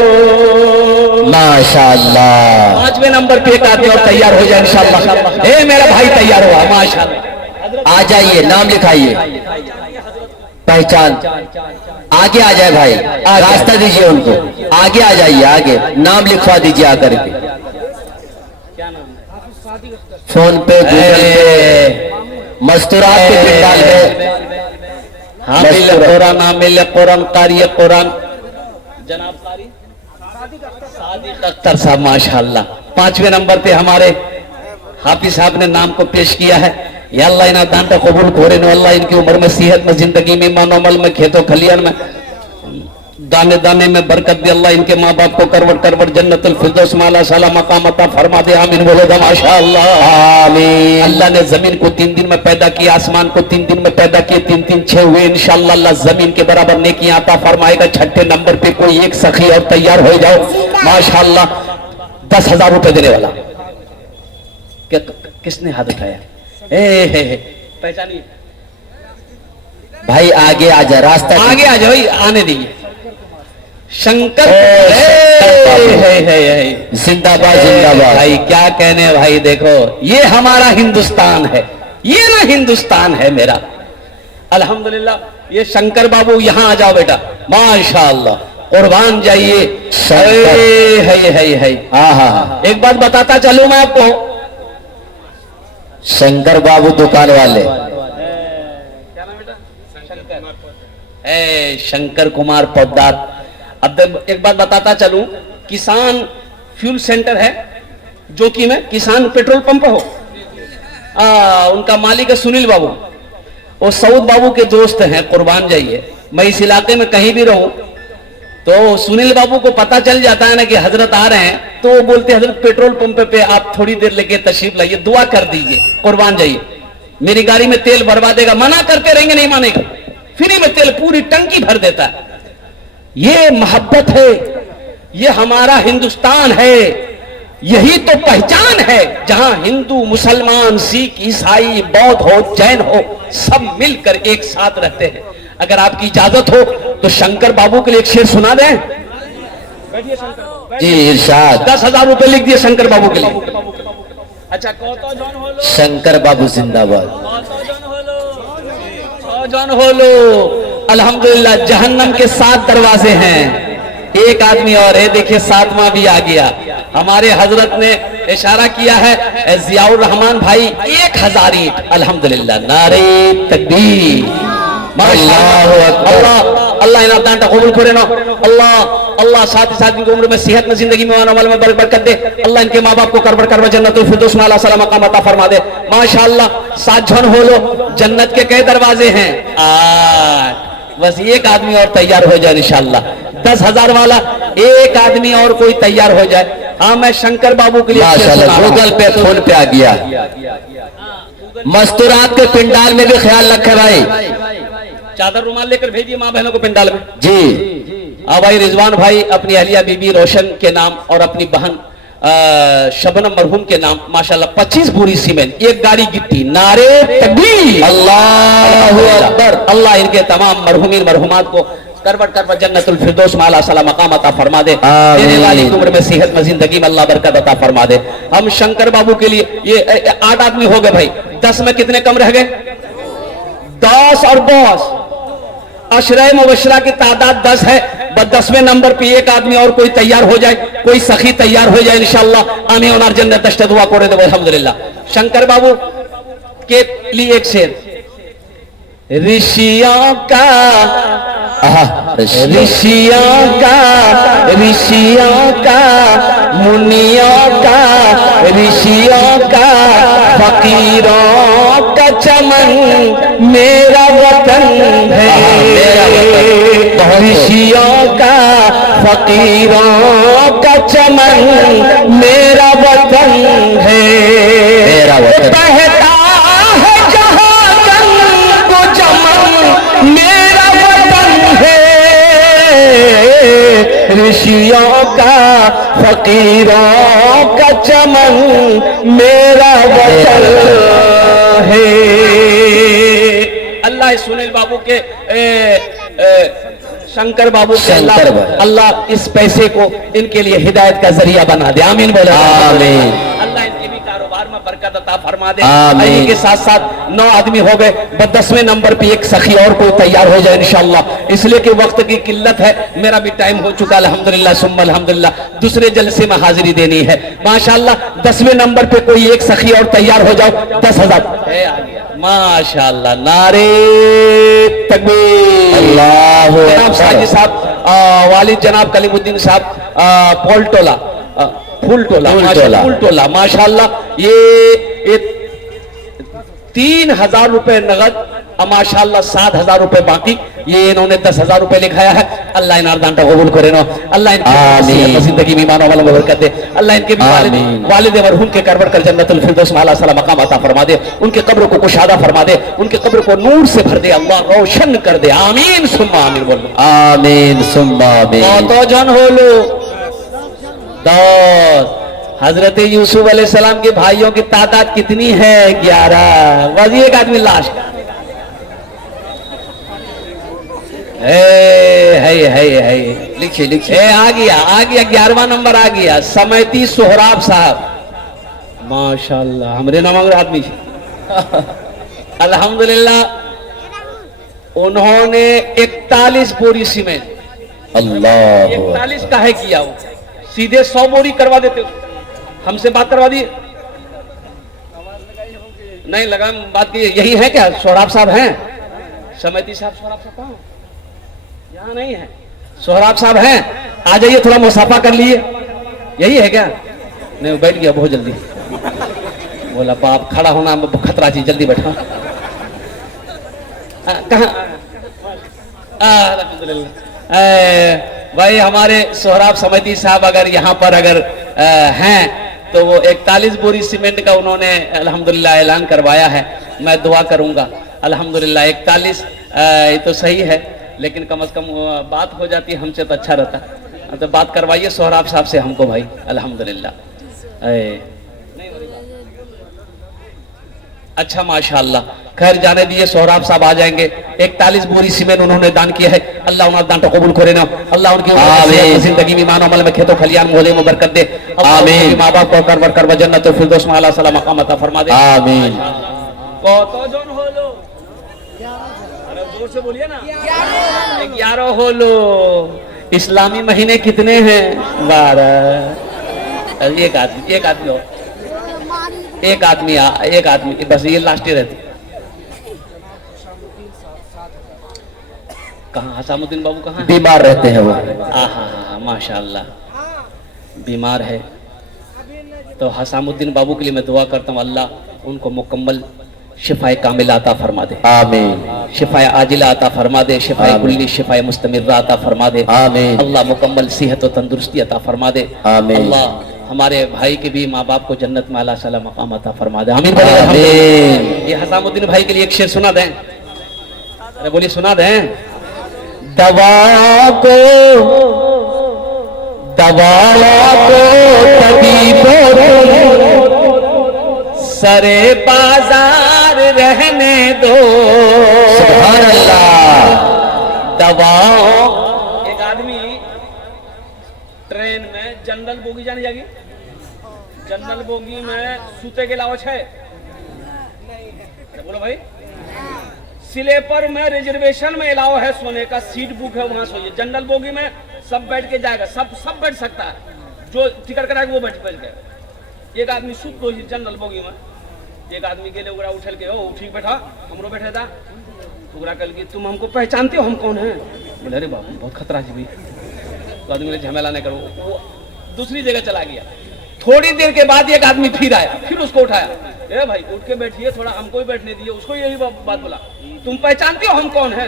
माशाअल्लाह। 5वें नंबर पे एक आदमी और तैयार हो जाए इंशाअल्लाह। ए मेरा भाई तैयार हुआ माशाअल्लाह। आ जाइए, नाम लिखाइए, पहचान आगे आ जाए भाई, रास्ता दीजिए उनको, आगे आ जाइए, आगे नाम लिखवा दीजिए आकर के। फोन पे, गूगल पे, मस्तूरात के पिंडाल में। हामिल कुरान, हामिल कुरान, कारी कुरान जनाब कारी सादिक अख्तर साहब माशाअल्लाह। 5वें नंबर पे हमारे हाफिज साहब ने नाम को पेश किया है। या अल्लाह इन्हें दान का कबूल करे नो अल्लाह, इनकी उम्र में, सेहत में, जिंदगी में, ईमान अमल में, खेतों खलियान में, दाने दाने में बरकत दे अल्लाह। इनके माँ बाप को करवट करवट जन्नतुल फिरदौस माला साला मकाम अता फरमा दे। आमीन बोलो दा माशाअल्लाह। आमीन। अल्लाह ने जमीन को 3 दिन में पैदा किया, आसमान को 3 दिन में पैदा किए, 3 3 6 हुए। इंशाअल्लाह अल्लाह जमीन के बराबर नेकियां अता फरमाएगा। 6ठे नंबर पे कोई एक सखी और तैयार हो जाओ माशाअल्लाह। 10,000 रुपए देने वाला क्या? किसने हाथ उठाया? पहचानिए भाई, आगे आ जाए, रास्ता आगे आ जाओ, आने दीजिए। शंकर जिंदाबाद जिंदाबाद। भाई क्या कहने भाई, देखो ये हमारा हिंदुस्तान है, ये ना हिंदुस्तान है मेरा। अल्हम्दुलिल्लाह। ये शंकर बाबू यहाँ आ जाओ बेटा माशाअल्लाह, कुर्बान जाइए। है हाँ। एक बात बताता चलूं मैं आपको, शंकर बाबू दुकान वाले, क्या नाम बेटा? शंकर कुमार पोद्दार। अब एक बात बताता चलूं, किसान फ्यूल सेंटर है जो कि में किसान पेट्रोल पंप हो, उनका मालिक है सुनील बाबू। वो सऊद बाबू के दोस्त हैं, कुर्बान जाइए। मैं इस इलाके में कहीं भी रहूं तो सुनील बाबू को पता चल जाता है ना कि हजरत आ रहे हैं, तो वो बोलते हैं हजरत पेट्रोल पंप पे आप थोड़ी देर लेके तशरीफ लाइए, दुआ कर दीजिए, कुर्बान जाइए। मेरी गाड़ी में तेल भरवा देगा, मना करते रहेंगे नहीं मानेगा, फ्री में तेल पूरी टंकी भर देता है। ये मोहब्बत है, ये हमारा हिंदुस्तान है, यही तो पहचान है जहां हिंदू मुसलमान सिख ईसाई बौद्ध हो जैन हो सब मिलकर एक साथ रहते हैं। अगर आपकी इजाजत हो तो शंकर बाबू के लिए एक शेर सुना दें। जी इरशाद। 10,000 रुपए लिख दिए शंकर बाबू के लिए। अच्छा शंकर बाबू जिंदाबाद। जौन हो लो। अल्हम्दुलिल्लाह। जहन्नम के 7 दरवाजे हैं, एक आदमी और है, देखिए 7वां भी आ गया। हमारे हजरत ने इशारा किया है, जियाउर रहमान भाई 1000 ईंट। अल्हम्दुलिल्लाह। नारे तकबीर। अल्लाह इन्हें दान कबूल करे ना अल्लाह। अल्लाह साथ ही साथ इनकी उम्र में सेहत में जिंदगी में अमल में बरकत दे अल्लाह। इनके माँ बाप को करबर करबर जन्नतुल फिरदौस में आला सला मकाम अता फरमा दे माशाअल्लाह। 7 जन हो लो। जन्नत के कई दरवाजे हैं? 8। बस एक आदमी और तैयार हो जाए इंशाअल्लाह। 10,000 वाला एक आदमी और कोई तैयार हो जाए। हाँ मैं शंकर बाबू के लिए माशाअल्लाह गूगल पे फोन पे आ गया। मस्तूरात के पिंडाल में भी ख्याल रखे भाई। चादर रुमाल लेकर भेजिए माँ बहनों को पिंडाल में। जी हाँ भाई रिजवान भाई अपनी अहलिया बीबी रोशन के नाम और अपनी बहन शबनम मरहूम के नाम माशाल्लाह 25 बोरी सीमेंट, एक गाड़ी गिट्टी। नारे तकबीर। अल्लाहु अकबर। अल्लाह इनके तमाम मरहूमीन मरहूमात को करबट करबट जन्नतुल फिरदौस में आला सला मकाम अता फरमा दे। देने वाली उम्र में सेहत में जिंदगी में अल्लाह बरकत अता फरमा दे। हम शंकर बाबू के लिए ये 8 आदमी हो गए भाई। 10 में कितने कम रह गए? 10 और 10 अशरे मुबशरा की तादाद 10 है। बस 10वें नंबर पे एक आदमी और कोई तैयार हो जाए, कोई सखी तैयार हो जाए इंशाअल्लाह। आमीन और जन्नत दश्त दुआ करे दे अल्हम्दुलिल्लाह। शंकर बाबू के लिए एक शेर। ऋषियों का मुनियों का ऋषियों का फकीरों का चमन मेरा वतन है। ऋषियों का फकीरों का चमन मेरा वतन है। मेरा वतन बहता है जहां गंगो जमन मेरा वतन है। ऋषियों का फकीरों का चमन मेरा वतन है। अल्लाह सुनील बाबू के शंकर बाबू के शंकर भाई। अल्लाह इस पैसे को इनके लिए हिदायत का जरिया बना दे, आमीन बोलो। आमीन। अल्लाह इनके भी कारोबार में बरकत अता फरमा दे। आमीन। इन्हीं के साथ साथ 9 आदमी हो गए, बस 10वें नंबर पे एक सखी और कोई तैयार हो जाए इंशाअल्लाह, इसलिए कि वक्त की किल्लत है, मेरा भी टाइम हो चुका अल्हम्दुलिल्लाह सुम्मा अल्हम्दुलिल्लाह, दूसरे जलसे में हाजिरी देनी है माशाअल्लाह। 10वें नंबर पे कोई एक सखी और तैयार हो जाओ, 10,000 है आ गया माशाअल्लाह। नारे तकबीर। अल्लाहु जनाब अकबर। साजी साहब, वालिद जनाब कलीमुद्दीन साहब, पोलटोला फूलटोला फूलटोला। फूलटोला माशाअल्लाह। ये 3,000 रुपए नगद और माशाअल्लाह 7,000 रुपए बाकी, ये इन्होंने 10,000 रुपए लिखाया है। अल्लाह इन अर्दान का कबूल करे ना, अल्लाह इनकी जिंदगी में ईमान वाला बरकत दे, अल्लाह इनके भी आमीन। वालिद मरहूम के करवर कर जन्नतुल फिरदौस में आला सला मकाम अता फरमा दे, उनके कब्र को कुशादा फरमा दे, उनके कब्र को नूर से भर दे, अल्लाह रोशन कर दे, आमीन सुम्मा आमीन बोलो। आमीन सुम्मा आमीन। कत जन होलो 10। हजरत यूसुफ अलैहिस्सलाम के भाइयों की तादाद कितनी है? 11। बस एक आदमी लास्ट है। लिखिए लिखिए। आ गया 11वां नंबर आ गया, समैती सोहराब साहब माशाल्लाह, हमरे नमंग आदमी अल्हम्दुलिल्लाह। उन्होंने 41 बोरी सीमेंट, अल्लाह 41 का है किया, वो सीधे 100 बोरी करवा देते, हमसे बात करवा दी नहीं लगा बात की। यही है क्या सोहराब साहब हैं? समिति साहब सोहराब साहब कहाँ? यहाँ नहीं है। सोहराब साहब हैं, आ जाइए, थोड़ा मुसाफा कर लिए। यही है क्या? नहीं, वो बैठ गया बहुत जल्दी, बोला बाप खड़ा होना खतरा चीज, जल्दी बैठा। कहाँ? भाई हमारे सोहराब समिति साहब अगर यहाँ पर अगर हैं तो वो 41 बोरी सीमेंट का उन्होंने अल्हम्दुलिल्लाह ऐलान करवाया है। मैं दुआ करूंगा अल्हम्दुलिल्लाह 41 ये तो सही है, लेकिन कम से कम बात हो जाती हमसे तो अच्छा रहता। तो बात करवाइए सोहराब साहब से हमको भाई अल्हम्दुलिल्लाह। अच्छा माशाअल्लाह, खैर जाने दिए, सोहराब साहब आ जाएंगे। 41 बोरी सीमेंट उन्होंने दान किया है, अल्लाह उन्हें दान को कबूल करे ना, अल्लाह उनकी जिंदगी में ईमान अमल में खेतों खलियान मोहल्ले में बरकत दे, आमीन। माँ बाप को करवर करवा जन्नतुल फिरदौस में आला सला मकाम अता फरमा दे, आमीन। कत जन होलो? अरे जोर से बोलिए ना। 11 होलो। इस्लामी महीने कितने हैं? 12। एक आदमी हो, एक आदमी बस, ये लास्ट ही रहती। कहाँ हसामुद्दीन बाबू कहाँ? बीमार रहते हैं वो। आहा माशाअल्लाह, बीमार है। तो हसामुद्दीन बाबू के लिए मैं दुआ करता हूँ, अल्लाह उनको मुकम्मल शिफाए कामिला अता फरमा दे, आमीन। शिफाए आजिला अता फरमा दे, शिफाए कुल्ली, शिफाए मुस्तमिर्रा अता फरमा दे, आमीन। अल्लाह मुकम्मल सेहत और तंदुरुस्ती अता फरमा दे, आमीन। अल्लाह हमारे भाई के भी माँ बाप को जन्नत में आला सला मकाम अता फरमा दे, आमीन। ये हसामुद्दीन भाई के लिए एक शेर सुना दें? अरे बोलिए, सुना दें। दवा को तबीबों सरे बाजार रहने दो, सुभान अल्लाह। दवाओं, एक आदमी ट्रेन में जनरल बोगी जाने जागी, जनरल बोगी में सूते के अलावा है, बोलो भाई। स्लीपर में रिजर्वेशन में अलाव है, सोने का सीट बुक है, वहां सोइए। जनरल बोगी में सब बैठ के जाएगा, सब बैठ सकता है, जो टिकट कराएगा वो बैठ गए। एक आदमी सूत दो जनरल बोगी में, एक आदमी के लिए उगरा उछल के, ओ ठीक बैठा, हमरो बैठे था। उगरा कल की, तुम हमको पहचानते हो, हम कौन है? बोले अरे बाबू बहुत खतरा जी। तो आदमी झमेला नहीं करो, वो दूसरी जगह चला गया। थोड़ी देर के बाद एक आदमी फिर आया, फिर उसको उठाया, ए भाई उठ के बैठिए, थोड़ा हमको भी बैठने दिए। उसको यही बात बोला, तुम पहचानते हो हम कौन है?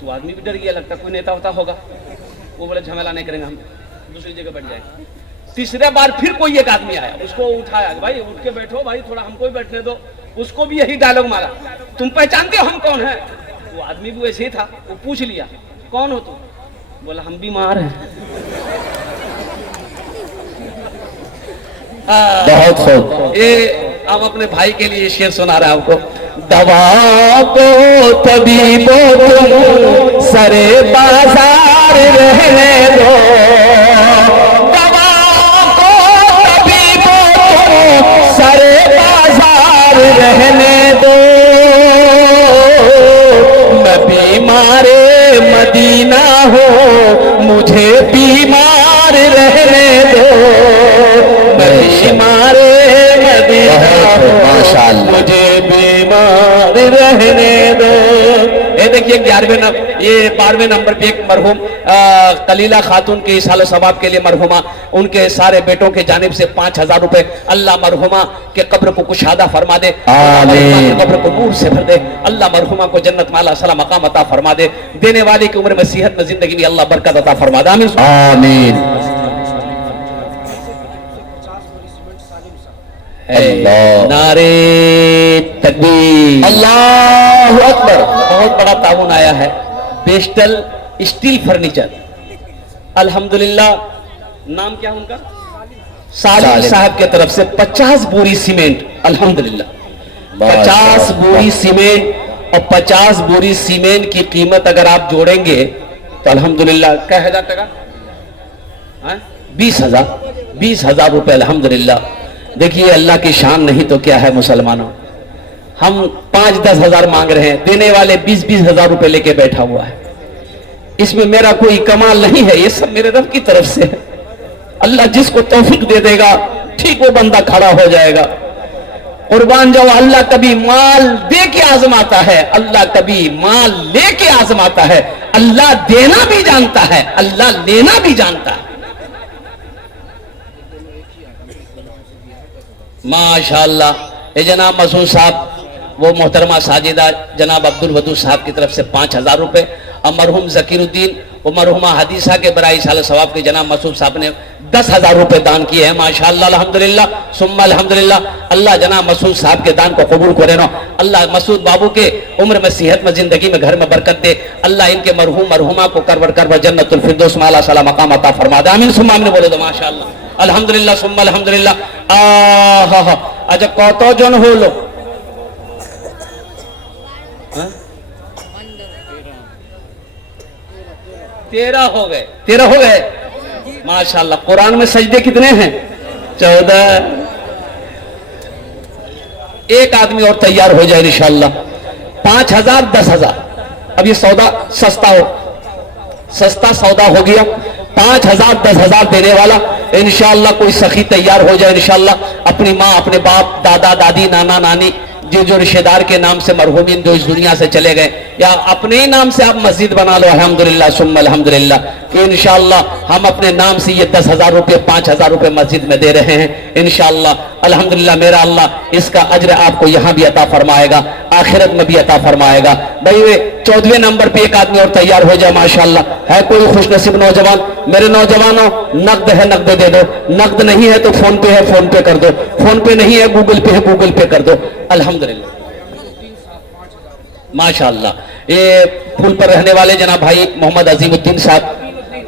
तो आदमी भी डर गया, लगता कोई नेता होता होगा। वो बोले झमेला नहीं करेंगे, हम दूसरी जगह बैठ जाएंगे। तीसरे बार फिर कोई एक आदमी आया, उसको उठाया, भाई उठ के बैठो भाई, थोड़ा हमको भी बैठने दो। उसको भी यही डायलॉग मारा, तुम पहचानते हो हम कौन है? वो आदमी भी वैसे ही था, वो पूछ लिया कौन हो तुम? बोला हम बीमार हैं। बहुत खूब। ये हम अपने भाई के लिए शेर सुना रहे हैं आपको। दवा को तबीबो तुम सरे बाजार रहने दो, दवा को तबीबो तुम सरे बाजार रहने दो, मैं बीमारे मदीना हो मुझे बीमार रहने दो, मैं बीमारे मदीना हो माशाअल्लाह मुझे बीमार रहने दो। ये देखिए 12वें नंबर पे एक मरहूम कलीला खातून के इसाले सवाब के लिए मरहुमा उनके सारे बेटों के जानिब से 5000 रुपए, अल्लाह मरहुमा के कब्र को कुशादा फरमा दे, आमीन। कब्र को नूर से भर दे, अल्लाह मरहुमा को जन्नत में अल्लाह मकाम अता फरमा दे, देने वाले की उम्र में सेहत में जिंदगी में अल्लाह बरकत अता फरमा दे। आमीन आमीन। अल्लाह। नारे तकबीर, अल्लाहु अकबर। बहुत बड़ा ताउन आया है बेस्टल स्टील फर्नीचर, अल्हम्दुलिल्लाह। नाम क्या उनका? सालिम साहब के तरफ से 50 बोरी सीमेंट, अल्हम्दुलिल्लाह 50 बोरी सीमेंट। और 50 बोरी सीमेंट की कीमत अगर आप जोड़ेंगे तो अल्हम्दुलिल्लाह क्या हजार टका, 20,000 रुपए, अल्हम्दुलिल्लाह। देखिए अल्लाह की शान नहीं तो क्या है मुसलमानों, हम 5-10 हजार मांग रहे हैं, देने वाले 20-20 हजार रुपए लेके बैठा हुआ है। इसमें मेरा कोई कमाल नहीं है, ये सब मेरे रब की तरफ से है। अल्लाह जिसको तौफीक दे देगा ठीक वो बंदा खड़ा हो जाएगा। कुर्बान जाओ, अल्लाह कभी माल दे के आजमाता है, अल्लाह कभी माल लेके आजमाता है। अल्लाह देना भी जानता है, अल्लाह लेना भी जानता है। माशाअल्लाह। ये जनाब मसूद साहब, वो मोहतरमा साजिदा जनाब अब्दुल वदूद साहब की तरफ से 5000 रुपए, और मरहूम जकीरुद्दीन वो मरहुमा हदीसा के बराई साल सवाब के जनाब मसूद साहब ने 10,000 रुपए दान किए हैं। माशाअल्लाह, अल्हम्दुलिल्लाह सुम्मा अल्हम्दुलिल्लाह। अल्लाह जनाब मसूद साहब के दान को कबूल करे ना। अल्लाह मसूद बाबू के उम्र में सेहत में जिंदगी में घर में बरकत दे। अल्लाह इनके मरहूम मरहुमा को करवर करवर जन्नतुल फिरदौस में आला साला मकाम अता फरमा दे। आमीन सुम्मा आमीन बोले दो। माशाअल्लाह अल्हम्दुलिल्लाह सुम्मा अल्हम्दुलिल्लाह। अच्छा कत जन हलो? 13 हो गए, 13 हो गए। माशाअल्लाह। कुरान में सजदे कितने हैं? 14। एक आदमी और तैयार हो जाए इंशाअल्लाह। 5,000 10,000। अब ये सौदा सस्ता सौदा हो गया। 5,000 10,000 देने वाला इंशाअल्लाह कोई सखी तैयार हो जाए इंशाअल्लाह। अपनी माँ, अपने बाप, दादा दादी, नाना नानी, जो रिश्तेदार के नाम से मरहूमीन जो इस दुनिया से चले गए, या अपने ही नाम से आप मस्जिद बना लो। अल्हम्दुलिल्लाह सुम्मा अल्हम्दुलिल्लाह। इंशाअल्लाह हम अपने नाम से ये 10,000 रुपये 5,000 रुपये मस्जिद में दे रहे हैं इंशाअल्लाह। अल्हम्दुलिल्लाह मेरा अल्लाह इसका अज्र आपको यहाँ भी अता फरमाएगा, आखिरत में भी अता फरमाएगा। भाई वे 14वें नंबर पे एक आदमी और तैयार हो जाए माशाअल्लाह। है कोई खुशनसीब नौजवान? मेरे नौजवानों, नकद है नकद दे दो, नकद नहीं है तो फोन पे है फोन पे कर दो, फोन पे नहीं है गूगल पे है गूगल पे कर दो। अल्हम्दुलिल्लाह माशाअल्लाह। ये फूल पर रहने वाले जनाब भाई मोहम्मद अजीमुद्दीन साहब,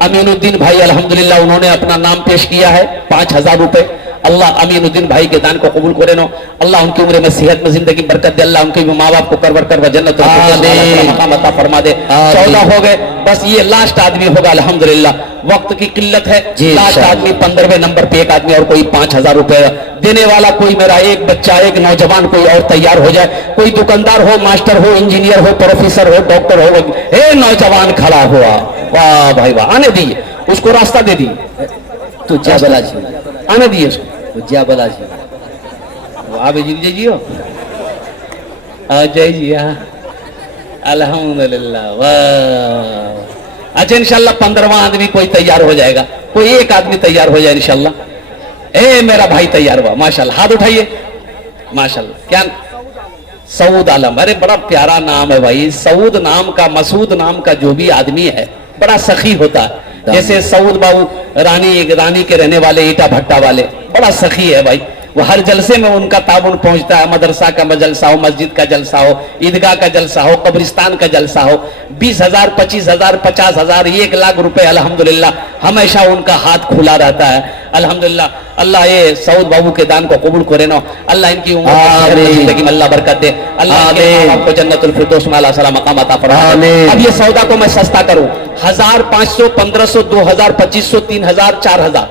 अमीनुद्दीन भाई अल्हम्दुलिल्लाह उन्होंने अपना नाम पेश किया है 5,000 रुपए। अल्लाह अमीनुद्दीन भाई के दान को कबूल करे नो। अल्लाह उनकी उम्र में सेहत में जिंदगी बरकत दे। अल्लाह उनके माँ बाप को करवर करवर जन्नत मकाम अता फरमा दे। 14 हो गए, बस ये लास्ट आदमी होगा अल्हम्दुलिल्लाह। वक्त की किल्लत है, लास्ट आदमी 15वें नंबर पे एक आदमी और कोई 5,000 रुपए देने वाला कोई मेरा एक बच्चा, एक नौजवान कोई और तैयार हो जाए। कोई दुकानदार हो, मास्टर हो, इंजीनियर हो, प्रोफेसर हो, डॉक्टर हो, हे नौजवान खड़ा हुआ, वाह भाई वाह, आने दिए उसको, रास्ता दे दिए तो जा बला जी, आने दिए उसको, तो जा बला जी। आप जी हो जय जी। अल्हम्दुलिल्लाह वाह। अच्छा इंशाल्लाह 15वां आदमी कोई तैयार हो जाएगा, कोई एक आदमी तैयार हो जाए इंशाल्लाह। ए मेरा भाई तैयार हुआ माशाल्लाह, हाथ उठाइए माशाल्लाह। क्या? सऊद आलम। अरे बड़ा प्यारा नाम है भाई, सऊद नाम का, मसूद नाम का जो भी आदमी है बड़ा सखी होता है। जैसे सऊद बाबू रानी के रहने वाले, ईटा भट्टा वाले, बड़ा सखी है भाई। वो हर जलसे में उनका ताबुन पहुंचता है। मदरसा का जलसा हो, मस्जिद का जलसा हो, ईदगाह का जलसा हो, कब्रिस्तान का जलसा हो, 20,000 25,000 50,000 1 लाख रुपए अल्हम्दुलिल्लाह हमेशा उनका हाथ खुला रहता है अल्हम्दुलिल्लाह। अल्लाह ये सऊद बाबू के दान को कबूल करे ना अल्लाह इनकी उम्र आमीन। जिंदगी में अल्लाह बरकत दे अल्लाह इनके आमीन। माँ बाप को जन्नतुल फिरदौस में अल्लाह सला मकाम अता फरमाए। आमीन। अब ये सौदा को मैं सस्ता करूं 1000 500 1500 2000 2500 3000 4000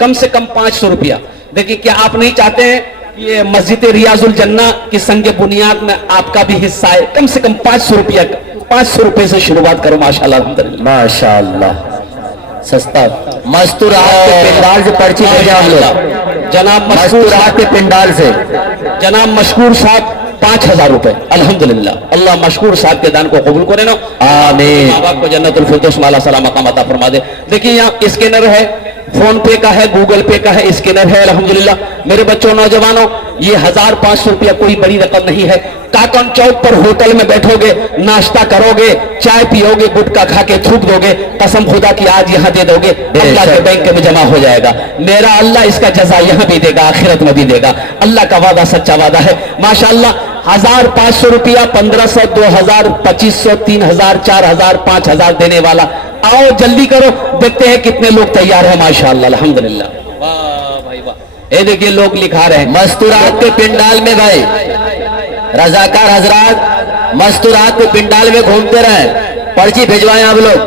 कम से कम 500 रुपया। देखिए क्या आप नहीं चाहते हैं कि ये मस्जिद रियाजुल जन्ना की संग बुनियाद में आपका भी हिस्सा है? कम से कम 500 रुपया 500 रुपए से शुरुआत करो माशाल्लाह अल्हम्दुलिल्लाह। माशाअल्लाह सस्ता। मस्तूरात के पिंडाल से पर्ची भेजा हम लोग, जनाब मशकूर मस्तूरात के पिंडाल से जनाब मशकूर साहब 5000 रुपए अल्हम्दुलिल्लाह। अल्लाह मशकूर साहब के दान को कबूल करे ना आमीन। माँ बाप को जन्नतुल फिरदौस में अल्लाह सला मकाम अता फरमा दे। देखिए यहाँ स्कैनर है, फोन पे का है, गूगल पे का है, स्कैनर है अल्हम्दुलिल्लाह। मेरे बच्चों नौजवानों ये 1500 रुपया कोई बड़ी रकम नहीं है। काकन चौक पर होटल में बैठोगे, नाश्ता करोगे, चाय पियोगे, गुटखा खा के थूक दोगे, कसम खुदा की आज यहाँ दे दोगे, अल्लाह के बैंक में जमा हो जाएगा। मेरा अल्लाह इसका जजा यहाँ भी देगा, आखिरत में भी देगा। अल्लाह का वादा सच्चा वादा है माशाअल्लाह। 1500 रुपया 1500 2000 2500 3000 4000 5000 देने वाला आओ जल्दी करो, देखते हैं कितने लोग तैयार हैं माशाअल्लाह अल्हम्दुलिल्लाह। वाह भाई वाह। ये देखिए लोग लिखा रहे हैं मस्तूरात के पिंडाल में भाई रजाकार हजरात मस्तूरात के पिंडाल में घूमते रहे, पर्ची भिजवाएं आप लोग।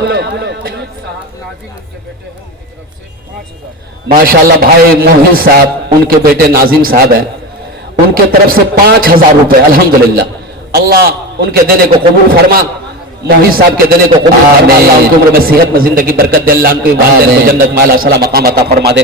माशाल्लाह भाई मोहित साहब उनके बेटे नाजिम साहब हैं, उनके तरफ से 5000 रुपए अल्हम्दुलिल्लाह। अल्लाह उनके देने को कबूल फरमा, मोहित साहब के देने को कबूल फरमा। अल्लाह उनकी उम्र में सेहत में जिंदगी बरकत दे, अल्लाह उनकी वालिदैन को जन्नत में अल्लाह सला मकाम अता फरमा दे।